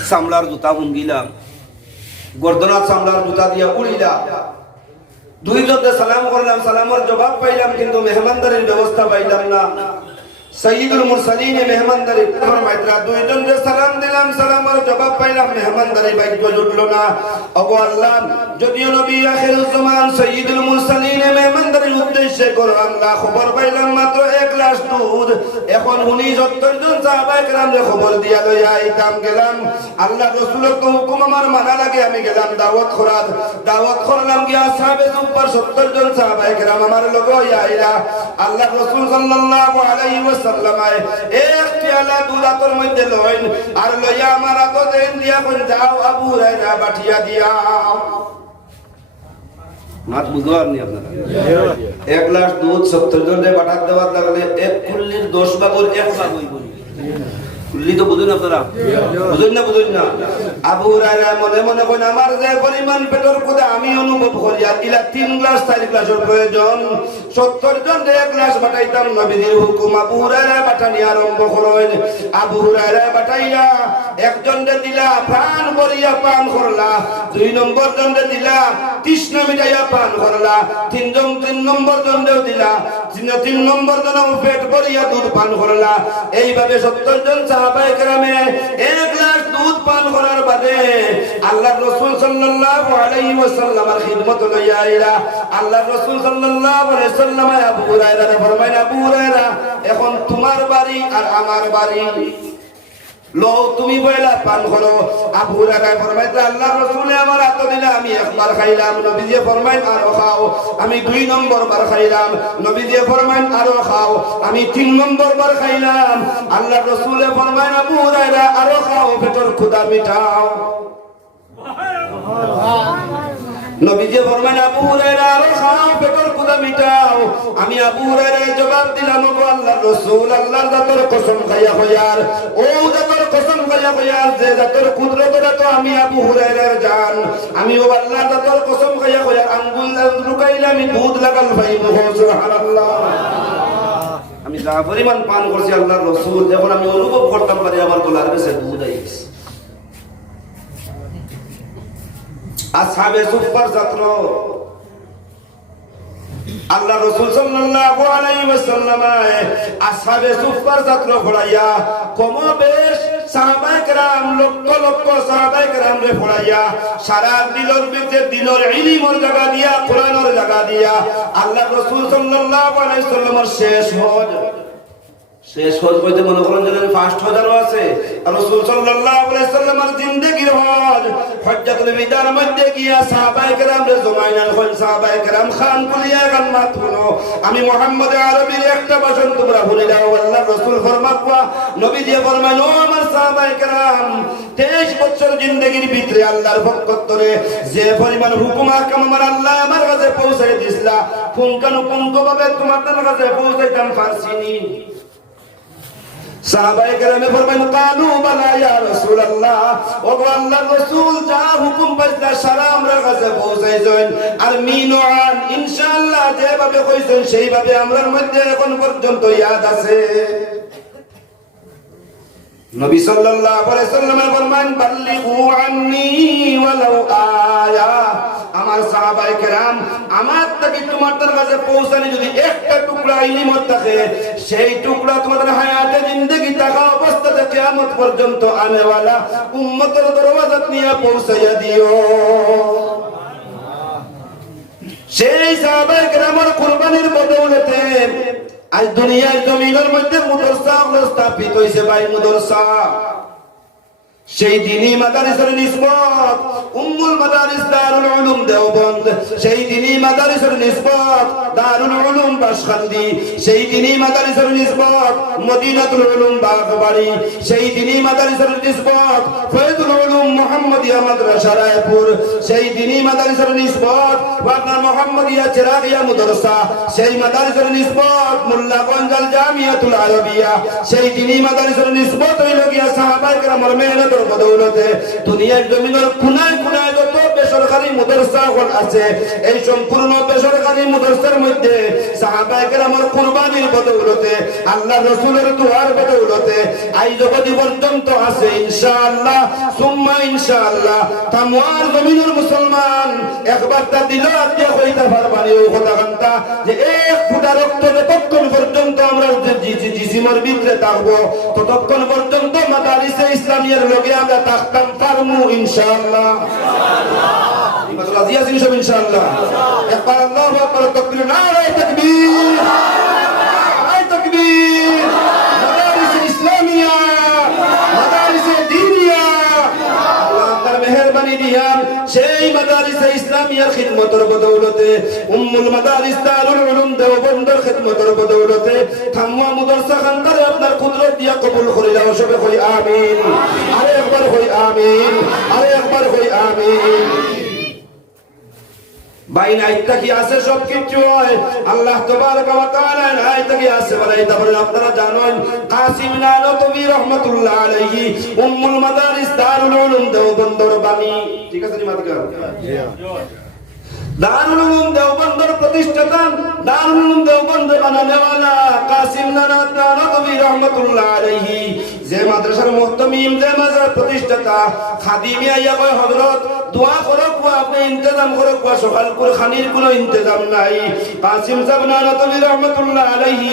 চামড়ার জুতা হুঙ্গিলাম গর্দনার চামড়ার জুতা দিয়া উড়িলাম দুইজনকে সালাম করলাম সালামের জবাব পাইলাম কিন্তু মেহমানদারির ব্যবস্থা পাইলাম না সাইয়্যিদুল মুরসালিন মেহমানদারি ফরমাইতরা দুইজনকে সালাম দিলাম সালামের জবাব পাইলাম মেহমানদারি ভাগ্য জুটলো না ওগো আল্লাহ যদিও নবী আখিরুজ জামান সাইয়্যিদুল মুরসালিন মেহমানদারির উদ্দেশ্যে করো আল্লাহ খবর পাইলাম মাত্র এক গ্লাস দুধ এখন 70 জন সাহাবায়ে کرامরে খবর দিয়া লইয়া আইতাম গেলাম আল্লাহ রাসূলের তো হুকুম আমার মানা লাগে আমি গেলাম দাওয়াত করলাম গিয়া সাহাবে সুপার 70 জন সাহাবায়ে کرام আমার লগে আইলা আল্লাহ রাসূল সাল্লাল্লাহু আলাইহি সাল্লামায় এক পিয়ালা দুধ আতর মধ্যে লইন আর লইয়া আমার আতো দেন দিয়া কোন যাও আবু হুরায়রা বাটিয়া দিয়া মাত বুঝবার নি আপনারা এক গ্লাস দুধ 70 জনে বাটাত দেওয়ার লাগলে এক কুল্লির 10 ভাগের 1 ভাগ হইব কুল্লি তো বুঝুন আপনারা বুঝুন না আবু হুরায়রা মনে মনে কোন আমার যে পরিমাণ পেটের ক্ষুধা আমি অনুভব করি আর ইলা 3 গ্লাস 4 গ্লাসের প্রয়োজন 70 জন এক গ্লাস বাটাইতাম নবীর হুকুম আবু হুরায়রা বাটানি আরম্ভ করলেন আবু হুরায়রা বাটাইলা একজনকে দিলা প্রাণ ভরিয়া পান করলা 2 নম্বর জনকে দিলা তৃষ্ণা মিটাইয়া পান করলা 3 নম্বর জনকেও দিলা 3 নম্বর জনও পেট ভরিয়া দুধ পান করলা এইভাবে 70 জন সাহাবায়ে কেরামে এক গ্লাস দুধ পান করার বাদে আল্লাহর রাসূল সাল্লাল্লাহু আলাইহি ওয়াসাল্লামের খিদমত লইয়া আইলা আল্লাহর রাসূল সাল্লাল্লাহু আলাইহি ওয়াসাল্লাম আবু হুরায়রা ফরমায় আবু হুরায়রা এখন তোমার বাড়ি আর আমার বাড়ি লো তুমি বইলা পান করো আবু হুরায়রা ফরমাইতে আল্লাহর রাসূলে আমার হাত দিলে আমি একবার খাইলাম নবীজি ফরমাইন আরো খাও আমি 2 নম্বর বার খাইলাম নবীজি ফরমাইন আরো খাও আমি 3 নম্বর বার খাইলাম আল্লাহর রাসূলে ফরমাইন আবু হুরায়রা আরো খাও পেটের ক্ষুধা মিটাও নবীজি ফরমাইন আবু হুরায়রা আরো খাও পেটের ক্ষুধা মিটাও আমি আবু হুরায়রা জবাব দিলাম ওগো আল্লাহর রাসূল আল্লাহর জাতের কসম খাইয়া হইয়ার ও জাতের কসম খাইয়া হইয়ার যে জাতের কুদরতটা তো আমি আবু হুরায়রার জান আমি ও আল্লাহর জাতের কসম খাইয়া হইয়ার আঙ্গুল লুকাইলে আমি দুধ লাগাল ভাইবো সুবহানাল্লাহ আমি যা পরিমাণ পান করছি আল্লাহর রাসূল যখন আমি অনুভব করতাম পারি আমার গলার কাছে দুধ আইছে আসহাবে সুফার ছাত্র আল্লাহ রাসূল সাল্লাল্লাহু আলাইহি ওয়াসাল্লাম আসহাবে সুফার ছাত্র পড়াইয়া কমবেশ সাহাবায়ে কেরাম লক্ষ সাহাবায়ে কেরাম রে পড়াইয়া সারা দিনের ভিতরে দিনের ইলমের জায়গা দিয়া কোরআনের জায়গা দিয়া আল্লাহ রাসূল সাল্লাল্লাহু আলাইহি ওয়াসাল্লামের শেষ হজ বলতে মনে করেন যে ফার্স্ট হজারও আছে আর রাসূল সাল্লাল্লাহু আলাইহি ওয়াসাল্লামের জিন্দেগির হজ হজ্জাতুল বিদার মধ্যে গিয়া সাহাবায়ে কেরাম রে জমাইনাল হল সাহাবায়ে কেরাম খান কুলিয়া গান মাতুনো আমি মুহাম্মদ আরবির একটা ভাষণ তোমরা ভুলে যাও আল্লাহর রাসূল ফরমায়া নবী দিয়ে ফরমায় ও আমার সাহাবায়ে কেরাম 23 বছর জিন্দেগির ভিতরে আল্লাহর পক্ষতরে যে পরিমাণ হুকুম আহকাম আমার আল্লাহ আমার কাছে পৌঁছায় দিছলা পুঙ্খানুপুঙ্খ ভাবে তোমাদের কাছে পৌঁছাইতাম পারছিনি সাহাবায়ে কেরামে ফরমাইল কালু বালা ইয়া রাসূলুল্লাহ ও আল্লাহর রাসূল যা হুকুম পাইলা সারা আমরা কাছে পৌঁছাই যান আর মিনান ইনশাআল্লাহ যেভাবে কইছেন সেইভাবে আমরার মধ্যে এখন পর্যন্ত ইয়াদ আছে নবী সাল্লাল্লাহু আলাইহি ওয়াসাল্লাম ফরমান বাল্লিগু আন্নী ওয়ালাউ আয়া আমার সাহাবায়ে কেরাম আমার থেকে তোমাদের কাছে পৌঁছানি যদি একটা টুকরা ইলম থাকে সেই টুকরা তোমাদের হায়াতে জিন্দেগি থাকা অবস্থাতে কিয়ামত পর্যন্ত আনেওয়ালা উম্মতের দরওয়াজাত নিয়ে পৌঁছাইয়া দিও সেই সাহাবায়ে কেরামের কুরবানির বদৌলতে আজ দুনিয়ার জমিনের মধ্যে মাদ্রাসা স্থাপিত হইছে ভাই মাদ্রাসা সেই দিনই মাদারিসের নিসবত উম্মুল মাদারিস দারুল উলুম দেওবন্দ সেই দিনই মাদারিসের নিসবত দারুল উলুম বাশখান্দি সেই দিনই মাদারিসের নিসবত মদিনাতুল উলুম বাগবাড়ি সেই দিনই মাদারিসের নিসবত ফয়জুল উলুম মুহাম্মদিয়া মাদ্রাসা রায়পুর সেই দিনই মাদারিসের নিসবত ওয়ানা মুহাম্মদিয়া চিরাগিয়া মাদ্রাসা সেই মাদারিসের নিসবত মোল্লাগঞ্জ আল জামিয়াতুল আরবিয়া সেই দিনই মাদারিসের নিসবত হইল গিয়া সাহাবায়ে কেরামের মেহনত বদৌলতে দুনিয়ার জমিনের কোনায় কোনায় যত বেসরকারি মাদ্রাসা আছে এই সম্পূর্ণ বেসরকারি মাদ্রাসার মধ্যে সাহাবায়ে কেরামের কুরবানির বদৌলতে আল্লাহর রাসূলের দুআর বদৌলতে আজ জগৎ পর্যন্ত আছে ইনশাআল্লাহ সুম্মা ইনশাআল্লাহ তামওয়ার জমিনের মুসলমান একবার তা দিল আত্মীয় হইতে পারবানি ও কথা কান্তা যে এক ফুটা রক্ত যতক্ষণ পর্যন্ত আমরা জিসিমের ভিতরে থাকবো ততক্ষণ পর্যন্ত মাদারিসে ইসলামিয়ার লগে আমরা থাকতাম পারমু ইনশাআল্লাহ ইনশাআল্লাহ রাজি আছেন সব ইনশাআল্লাহ একবার আল্লাহু আকবার তাকবীর নারে তাকবীর নারে তাকবীর মাদারিসে ইসলামিয়া মাদারিসে দ্বীনিয়া আল্লাহ তার মেহেরবানি দিয়া সেই মাদারিসে ইসলামিয়ার খিদমতের বদৌলতে উম্মুল মাদারিস দারুল উলুম দেওবন্দের খিদমতের বদৌলতে থামওয়া মাদ্রাসা খানদারে আপনার কুদরত দিয়া কবুল করে দাও সবে কই আমিন আরে একবার কই আমিন আরে একবার কই আমিন বাইনা ইত্তা কি আছে সব কিছু হয় আল্লাহ তাবারক ওয়া তাআলা আয়াতে কি আছে বলাইতা বলেন আপনারা জানেন কাসিম নানতবী রাহমাতুল্লাহ আলাইহি উম্মুল মাদারিস দারুল উলুম দেওবন্দর বাণী ঠিক আছে নি মাতকা দারুল উলুম দেওবন্দর প্রতিষ্ঠাতা দারুল উলুম দেওবন্দ বানানেওয়ালা কাসিম নানতবী রাহমাতুল্লাহ আলাইহি যে মাদ্রাসার মুহতামিম যে মাদ্রাসার প্রতিষ্ঠাতা খাদিমি আইয়া কয় হযরত দোয়া করো কো আপনি ইন্তজাম করো কো সকাল করে খানির কোনো ইন্তজাম নাই কাসিম সাহেব নানতবী রাহমাতুল্লাহ আলাইহি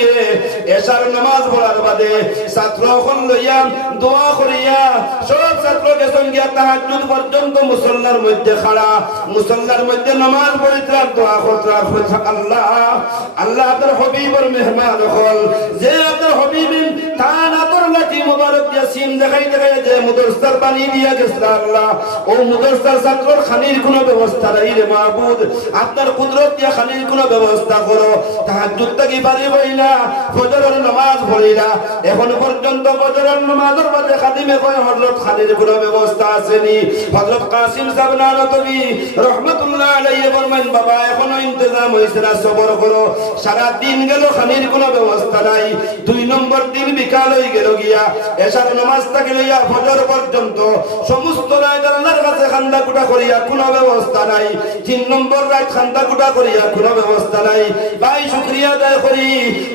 এশার নামাজ পড়ার বাদে ছাত্র হল লইয়া দোয়া করিয়া সব ছাত্র গেছেন গিয়া তাহাজ্জুদ পর্যন্ত মুসল্লার মধ্যে খাড়া মুসল্লার মধ্যে নামাজ পড়িতরা দোয়া করতরা আল্লাহ আল্লাহ আপনার হাবিবের মেহমান হল যে আপনার হাবিবিন তানাতর লাতি মুবারক ইয়াসিন দেখাই দেখাই যে মুদরসার পানি দিয়া গেছে আল্লাহ ও মুদরসার ছাত্রর খানির কোনো ব্যবস্থা নাই রে মাবুদ আপনার কুদরত দিয়া খানির কোনো ব্যবস্থা করো তাহাজ্জুদ থেকে পারি হইলা ফজরের নামাজ পড়িলা এখন পর্যন্ত ফজরের নামাজের বাদে খাদিমে কয় হযরত খানির কোনো ব্যবস্থা আসেনি হযরত কাসিম সাহেব নানতবী রাহমাতুল্লাহ আলাইহি ফরমান বাবা এখনো ইন্তজাম হইছে না সবর করো সারা দিন গেল খানির কোনো ব্যবস্থা নাই দুই নম্বর দিন বিকাল হই গেল গিয়া এশার নামাজ থেকে লইয়া ফজর পর্যন্ত সমস্ত রাত আল্লাহর কাছে খান্দা কুটা করিয়া কোনো ব্যবস্থা নাই তিন নম্বর রাত খান্দা কুটা করিয়া কোনো ব্যবস্থা নাই ভাই শুকরিয়া আদায় করি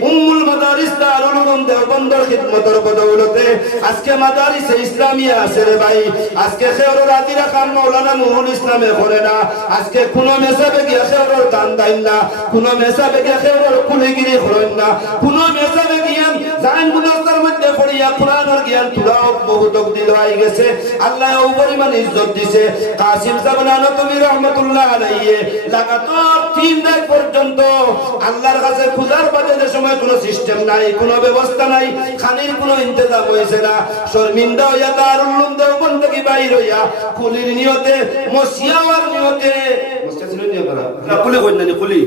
উম্মুল মাদারিস দারুল উলুম দেওবন্দের খিদমতের বদৌলতে আজকে মাদারিসে ইসলামিয়া আছে রে ভাই আজকে খেয়র রাতিরা কাম মাওলানা মুহুল ইসলামে করে না আজকে কোন মেসাবে গিয়া খেয়র দান দেন না কোন মেসাবে গিয়া খেয়র কুলিগিরি করেন না কোন মেসাবে গিয়া জান মুদাসসার মধ্যে পড়িয়া কোরআনের জ্ঞান তুলাও বহুত দিল আই গেছে আল্লাহ ও পরিমাণ ইজ্জত দিছে কাসিম সাহেব নানতবী রাহমাতুল্লাহ আলাইহি লাগাতার 3 রাত পর্যন্ত আল্লাহর কাছে খুদার বাদে যে সময় কোনো সিস্টেম নাই কোনো ব্যবস্থা নাই খানির কোনো ইন্তজাম হইছে না শর্মিন্দা হইয়া দারুল উলুম দেওবন্দ থেকে বাইর হইয়া কুলির নিয়তে মসিয়াওয়ার নিয়তে মসজিদ ছিল নিয়ত না কুলি কই না কুলি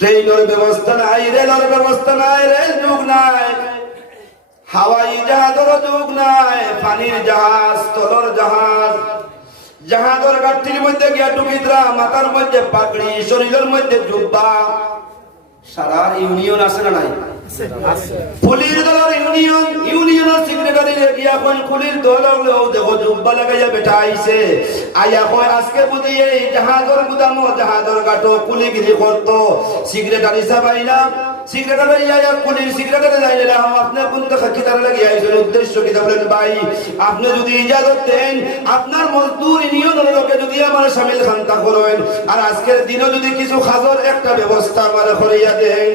ট্রেনের ব্যবস্থা নাই রেলের ব্যবস্থা নাই রেল যুগ নাই হাওয়াই জাহাজের যুগ পানির জাহাজ, স্থলর জাহাজ, জাহাজের গাঠির মধ্যে গিয়া টুকিদরা, মাথার মধ্যে পাগড়ি, শরীরের মধ্যে জুব্বা। সারা ইউনিয়ন আছে না নাই? পুলিশ দলের ইউনিয়নের সেক্রেটারি গিয়া কোন পুলিশ দল দেখো জুব্বা লাগাইয়া বেটা আইছে, আইয়া কয় আজকে বুঝি এই জাহাজের গুদামো জাহাজের গাটো কুলিগিরি করতো সেক্রেটারি সাহেব আইলাম। সেক্রেটারি ইয়া পুলিশ সেক্রেটারি যাইলাম, আপনি কোন খাকিদার লাগিয়ে আইছেন, উদ্দেশ্য কি? বলেন ভাই আপনি যদি ইজাজত দেন আপনার মজদুর ইউনিয়নের লোকে যদি আমার শামিল খান্তা করেন, আর আজকের দিনও যদি কিছু খাজর একটা ব্যবস্থা আমার করিয়া দেন।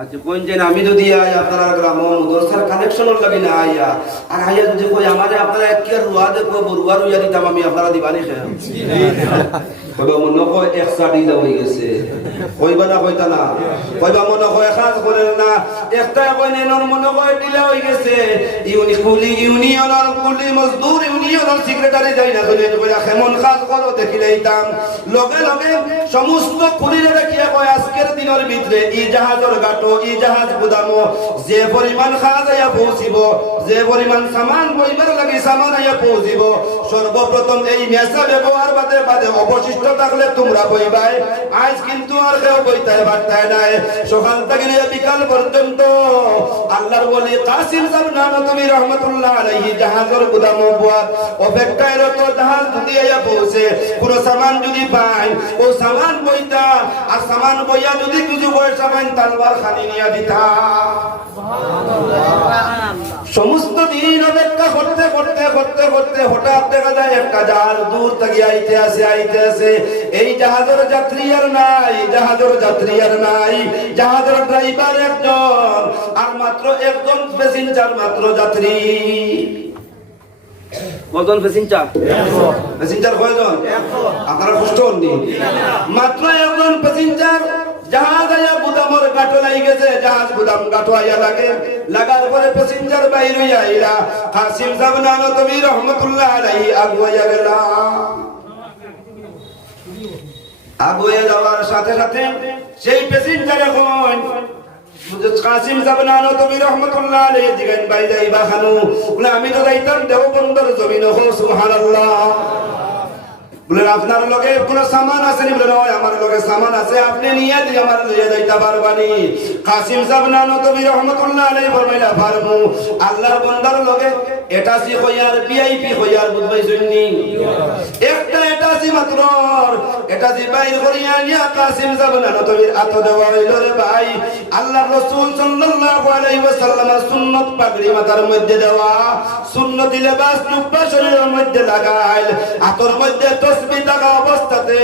আচ্ছা কোন যে আমি যদি আই আপনারা গ্রাম দরসার কানেকশনের লাগি না আইয়া, আর আইয়া যদি কই আমারে আপনারা কি রুয়া দেখো বরুয়া রুয়া দিতাম আমি, আপনারা দিবানি খেয়ে কইবা মনে হয় এক সাড়িলা হয়ে গেছে, কইবা না কইতা না, কইবা মনে হয় কাজ করেন না, একটা কই নেনর মনে হয় ডিলা হয়ে গেছে। ইউনিয়নের কুলি মজদুর ইউনিয়নের সেক্রেটারি যাই না কইলেন কইরা কেমন কাজ করো দেখিলেইতাম। লগে লগে সমস্ত কুলিরে দেখিয়া কয় আজকের দিনের ভিতরে ই জাহাজের গাটো ই জাহাজ গুদামো যে পরিমাণ খাজ আইয়া পৌঁছিব, যে পরিমাণ সামান বইবার লাগি সামান আইয়া পৌঁছিব, সর্বপ্রথম এই মেসা ব্যবহার বাদে বাদে অবশিষ্ট থাকলে তোমরা বইবাই। আজ কিন্তু আর কেউ বইতায় বার্তায় নাই। সকাল থেকে বিকাল পর্যন্ত আল্লাহর ওলি কাসিম সাহেব নানতবী রহমাতুল্লাহ আলাইহি জাহাজের গুদাম বুয়াত অপেক্ষায় রত, জাহাজ যদি আইয়া পৌঁছে কোন সামান যদি পায় ও সামান বইতা, আর সামান বইয়া যদি কিছু পয়সা পান তালবার খালি নিয়া দিতা। সমস্ত দিন অপেক্ষা করতে করতে করতে করতে হঠাৎ দেখা যায় একটা জাহাজ দূর থেকে আইতে আসে আইতে আসে। এই জাহাজের যাত্রী আর নাই, জাহাজের যাত্রী আর নাই, জাহাজের ড্রাইভার একজন আর মাত্র একজন প্যাসেঞ্জার, মাত্র যাত্রী। কজন প্যাসেঞ্জার? প্যাসেঞ্জার কয়জন? আপনারা কষ্ট হননি? মাত্র একজন প্যাসেঞ্জার। জাহাজ আইয়া গুদামর গাটো লাই গেছে, জাহাজ গুদাম গাটো আইয়া লাগে, লাগার পরে প্যাসেঞ্জার বাইর হইয়া আইলা। কাসিম সাহেব নানতবী রহমাতুল্লাহ আলাইহি আগুয়া গেলা। আগুয়া যাওয়ার সাথে সাথে সেই প্যাসেঞ্জার এখন কাসিম সাহেব নানতবী রহমাতুল্লাহ আলাইহি দিবেন ভাই যাইবা খানু, বলে আমি তো যাইতাম দেওবন্দর জমিন। হো সুবহানাল্লাহ। বলে আপনার লগে কোন সামান আছে নি? বলে নয় আমার লগে সামান আছে, আপনি নিয়ে দিয়ে আমার লইয়া যাইতা পারবানি। কাসিম সাহেব নানতবী রহমাতুল্লাহ আলাইহি ফরমাইলা পারমু। আল্লাহর বান্দার লগে এটাসি হইয়ার ভিআইপি হইয়ার বুঝবাইছনি, একটা এটাসি মাত্র, এটাসি বাইর করিয়া নিয়া কাসিম সাহেব নানতবীর আত দেওয়া হইল রে ভাই। আল্লাহর রাসূল সাল্লাল্লাহু আলাইহি ওয়াসাল্লামের সুন্নত পাগড়ি মাথার মধ্যে দেওয়া, সুন্নতি লেবাস জুব্বা শরীরের মধ্যে লাগাইল, আতর মধ্যে তসবিহ থাকা অবস্থাতে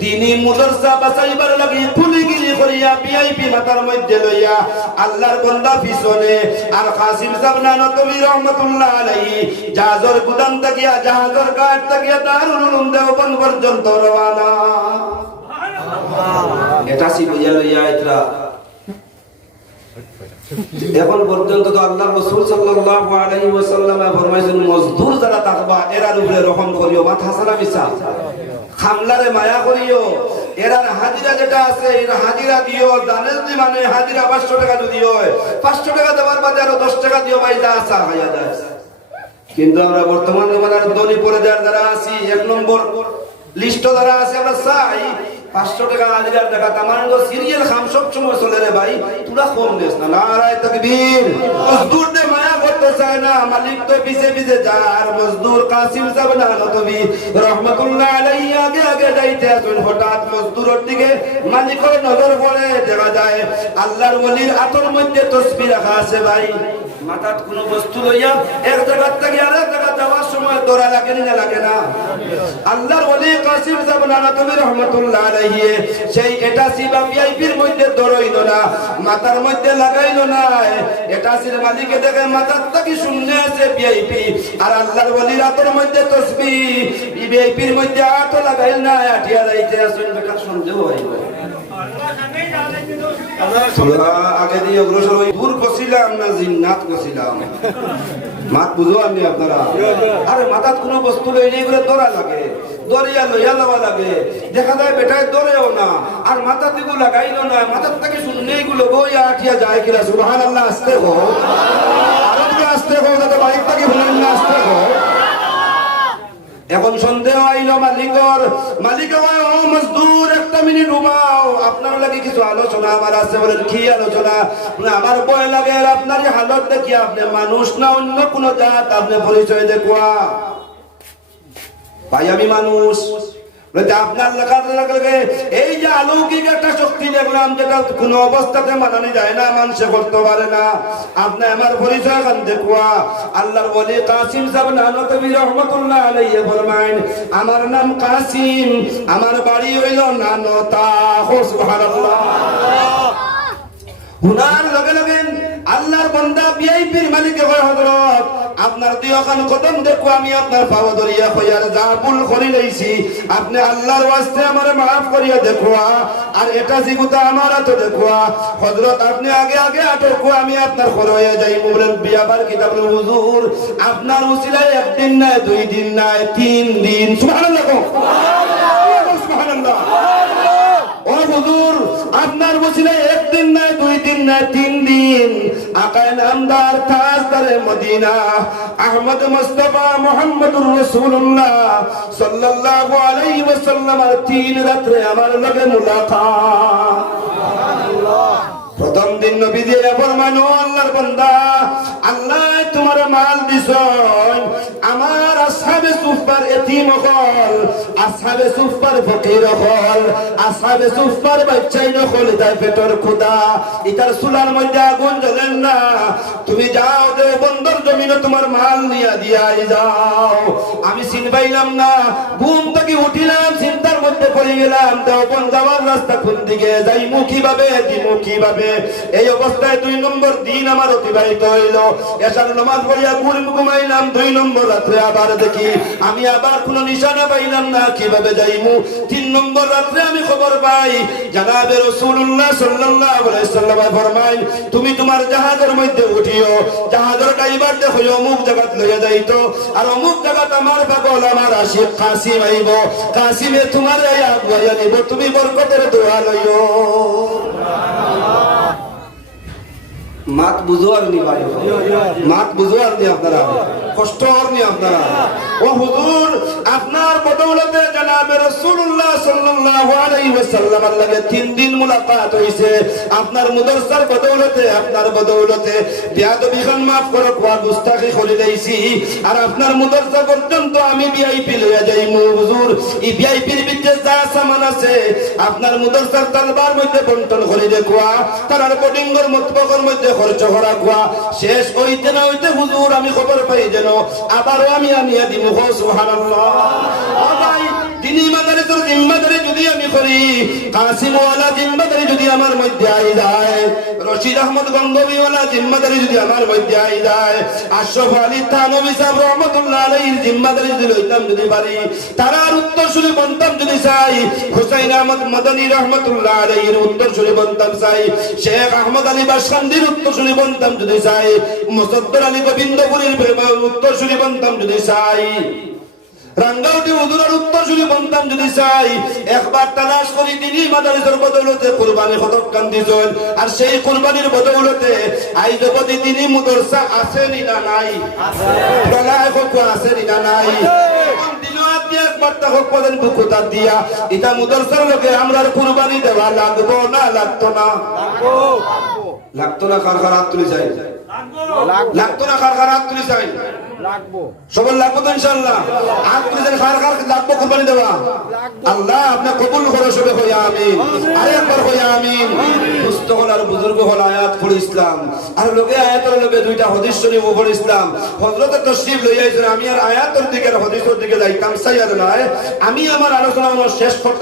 দিনী মুদরসা বাঁচাইবার লাগি ফুলিগিরি করিয়া ভিআইপি মাথার মধ্যে লইয়া আল্লাহর বান্দা পিছনে। আর কাসিম সাহেব নানতবী রহমাতুল্লাহ আলাইহি জাহাজের গুদাম থাকিয়া জাহাজের ঘাট থাকিয়া দারুল উলুম দেওবন্দ পর্যন্ত রওনা। এটা সি বইয়া লইয়া আইত্রা এখন পর্যন্ত তো আল্লাহর রাসূল সাল্লাল্লাহু আলাইহি ওয়াসাল্লাম ফরমাইছেন মজদুর যারা থাকবা এরার উপরে রহম করিও, মাথা সারা বিছা খামলারে মায়া করিও, এরার হাজিরা যেটা আছে এর হাজিরা দিও। দানের দি মানে হাজিরা 500 টাকা যদি হয় 500 টাকা দেওয়ার বাদে আরো 10 টাকা দিও ভাই, যা আসা হইয়া যায়। কিন্তু আমরা বর্তমান জমানার দলি পরে যারা আছি, এক নম্বর লিস্ট যারা আছে, আমরা চাই 500 টাকা হাজিরার টাকা তামান সিরিয়াল খাম সব সময় চলে রে ভাই, তোরা কম দেস না। নারায়ে তাকবীর। মজদুর দে মায়া করতে চায় না, মালিক তো পিছে পিছে যায়। আর মজদুর কাসিম সাহেব নানতবী রহমাতুল্লাহ আলাইহি আগে আগে যাইতে আছেন, হঠাৎ মজদুরের দিকে মালিকের নজর পড়ে, দেখা যায় আল্লাহর ওলির হাতের মধ্যে তসবিহ রাখা আছে ভাই। মাথাত কোনো বস্তু লইয়া এক জায়গা থেকে আরেক জায়গা যাওয়ার সময় দৌড়া লাগে না, লাগে না? আল্লাহর ওলি কাসিম সাহেব নানতবী রহমাতুল্লাহ আলাইহি সেই এটাসি বা ভিআইপির মধ্যে দৌড়াইল না, মাথার মধ্যে লাগাইল না। এটাসির মালিকে দেখে মাথার থেকে শূন্য আছে ভিআইপি, আর আল্লাহর ওলির হাতের মধ্যে তসবিহ, ভিআইপির মধ্যে হাত লাগাইল না, আটিয়া যাইতে আসেন। বেকার সন্দেহ হয় আগে দিয়ে অগ্রসর হই। দূর গছিলাম না জিন্নাত গছিলাম, মাত বুঝো আমি আপনারা? আরে মাথাত কোনো বস্তু লইলে করে দৌড়া লাগে, দরিয়া লইয়া যাওয়া লাগে। দেখা যায় বেটায় দৌড়েও না, আর মাথা থেকে লাগাইলো না, মাথার থেকে শুনলে এগুলো বইয়া আঠিয়া যায় কিনা। সুবহানাল্লাহ। আসতে হো, আরো আসতে হো, যাতে বাইক থেকে এখন সন্দেহ আইলো মালিক হয় ও মজদুর একটা মিনিট ঘুমাও, আপনার লাগে কিছু আলোচনা আমার আছে। বলেন কি আলোচনা? আমার ভয় লাগে আপনার হালত দেখি আপনি মানুষ না অন্য কোন জাত, আপনি পরিচয় দেখুয়া। ভাই আমি মানুষ, আপনার লেখাকে এই যে অলৌকিক একটা শক্তি দেখলাম যেটা কোন অবস্থাতে মানানো যায় না, মানুষে করতে পারে না। আপনি আমার পরিচয় খান দেখুয়া। আল্লাহর ওলি কাসিম সাহেব নানতবী রহমাতুল্লাহ আলাইহি ফরমায়েন, আমার নাম কাসিম, আমার বাড়ি হইল নানতা। সুবহানাল্লাহ। হুনার লগে লগে আল্লাহর বান্দা ভিআইপির মালিক হয় হযরত, আপনার দুইখান কদম দেখো আমি আপনার পাও ধরিয়া কইয়ার যা ভুল করি লইছি আপনি আল্লাহর ওয়াস্তে আমারে maaf করিয়া দেখো। আর এটা জিগুতা আমার তো দেখো হযরত, আপনি আগে আগে আটকো, আমি আপনার ঘর হয়ে যাই। বলেন বিয়াবার কিতাব হুজুর আপনার উসিলায় একদিন না, দুই দিন না, 3 দিন। সুবহানাল্লাহ, সুবহানাল্লাহ। ও হুজুর আপনার উসিলায় একদিন না, দুই দিন না, 3 দিন আকায়ে নামদার তাজদারে মদিনা আহমদ মুস্তাফা মুহাম্মদুর রাসূলুল্লাহ সাল্লাল্লাহু আলাইহি ওয়াসাল্লাম 3 রাতে আমার লগে মুলাকাত। সুবহানাল্লাহ। প্রথম দিন নবীজি ফরমানো, আল্লাহর বান্দা আল্লাহ তোমার মাল দিছন, আমার আসহাবে সুফার এতিম হল, আসহাবে সুফার ফকির হল, আসহাবে সুফার বাচ্চাই নখল, তাই পেটর খোদা ইতার চুলার মধ্যে আগুন জ্বলেন না। তুমি যাও দেওবন্দর জমিনে তোমার মাল নিয়ে দিয়াই যাও। আমি চিনবাইলাম না, ঘুম থেকে উঠিলাম, চিন্তার মধ্যে পড়ে গেলাম দেওবন্দ যাওয়ার রাস্তা কোন দিকে, যাইমু কিভাবে, দিমু কিভাবে। এই অবস্থায় 2 নম্বর দিন আমার অতিবাহিত হইল। এশার নামাজ পড়িয়া ঘুমাইলাম, 2 নম্বর রাত্রে আবার দেখি আমি আবার কোনো নিশানা পাইলাম না, কিভাবে যাইমু। 3 নম্বর রাত্রে আমি খবর পাই জনাবে রাসূলুল্লাহ সাল্লাল্লাহু আলাইহি ওয়াসাল্লাম ফরমায়, তুমি তোমার জাহাজের মধ্যে উঠিও, জাহাজের ড্রাইভার দেখো অমুক জায়গাত লইয়া যাইতো, আর অমুক জায়গাত আমার পাগল আমার আশিক কাসিম আইব, কাসিমে তোমার আগুয়া নিব, তুমি বরকতের দোয়া লইও। মাত বুঝোয়ার নি ভাই, মাত বুঝোয়ার নি আপনারা, কষ্ট হওয়ার নি আপনারা। ও হুজুর আপনার বদৌলতে জনাবে রাসূলুল্লাহ সাল্লাল্লাহু আলাইহি ওয়াসাল্লামের লাগে 3 দিন মুলাকাত হইছে। আপনার মুদরসার বদৌলতে, আপনার বদৌলতে বেয়াদবি খান maaf করো, কোয়া গুস্তাখি করি লইছি। আর আপনার মুদরসা পর্যন্ত আমি ভিআইপি লইয়া যাইমু। হুজুর এই ভিআইপির ভিতরে যা সামান আছে আপনার মুদরসার তালবার মধ্যে বন্টন করে দেখুয়া, তার বোর্ডিংয়ের মতবকর মধ্যে খরচ করা কোয়া। শেষ হইতে না হইতে হুজুর আমি খবর পাই যেন আবারও আমি দিব। সুবহানাল্লাহ। ও ভাই দিনী মাদারিসের জিম্মাদারি যদি আমি করি, কাসিমওয়ালা জিম্মাদারি যদি আমার মধ্যে আই যায়, রশিদ আহমদ গঙ্গোবীওয়ালা জিম্মাদারি যদি আমার মধ্যে আই যায়, আশরাফ আলী থানভী সাহেব রহমাতুল্লাহ আলাইহির জিম্মাদারি যদি লইতাম যদি পারি, তারার উত্তরসূরি বনতাম যদি চাই, হুসাইন আহমদ মাদানী রহমাতুল্লাহ আলাইহির উত্তরসূরি বনতাম চাই, শেখ আহমদ আলী বাসকান্দির উত্তরসূরি বনতাম যদি চাই, মুসাদ্দর আলী গোবিন্দপুরীর উত্তরসূরি বনতাম যদি চাই, রাঙ্গাউটি হুজুরের উত্তরসূরি বনতাম যদি চাই, একবার তালাশ করি দিনী মাদারিসের বদৌলতে কুরবানি কতক কান দিছেন। আর সেই কুরবানির বদৌলতে আইজ অবধি দিনী মুদরসা আছে নি না নাই? আছে। গলায় হোক আছে নি না নাই? দিনওয়াত দিয়ে একবার হোক পদেন বুকুতা দিয়া এটা মুদরসার লোকে আমরার কুরবানি দেওয়া লাগবো না লাগতো না? লাগবো। লাগতো না? কার কার হাত তুলে চাই? লাগতো না? কার কার হাত তুলে চাই? লাগবো। সবার লাগবো তো ইনশাআল্লাহ। হাত তুলে চাই কার কার লাগবো কুরবানি দেওয়া? আল্লাহ আপনি কবুল করো, সবে কইয়া আমিন। আরেকবার কইয়া আমিন। সুস্থ হল আর বুজুর্গ হল আয়াত পড়ে ইসলাম, আর লোকে আয়াতের লোকে 2টা হাদিস শরীফ পড়ে ইসলাম। হযরত তশরিফ লইয়া আইছেন, আমি আর আয়াতের দিকে আর হাদিসের দিকে যাইতাম চাই আর না, আমি আমার আলোচনা শেষ করতে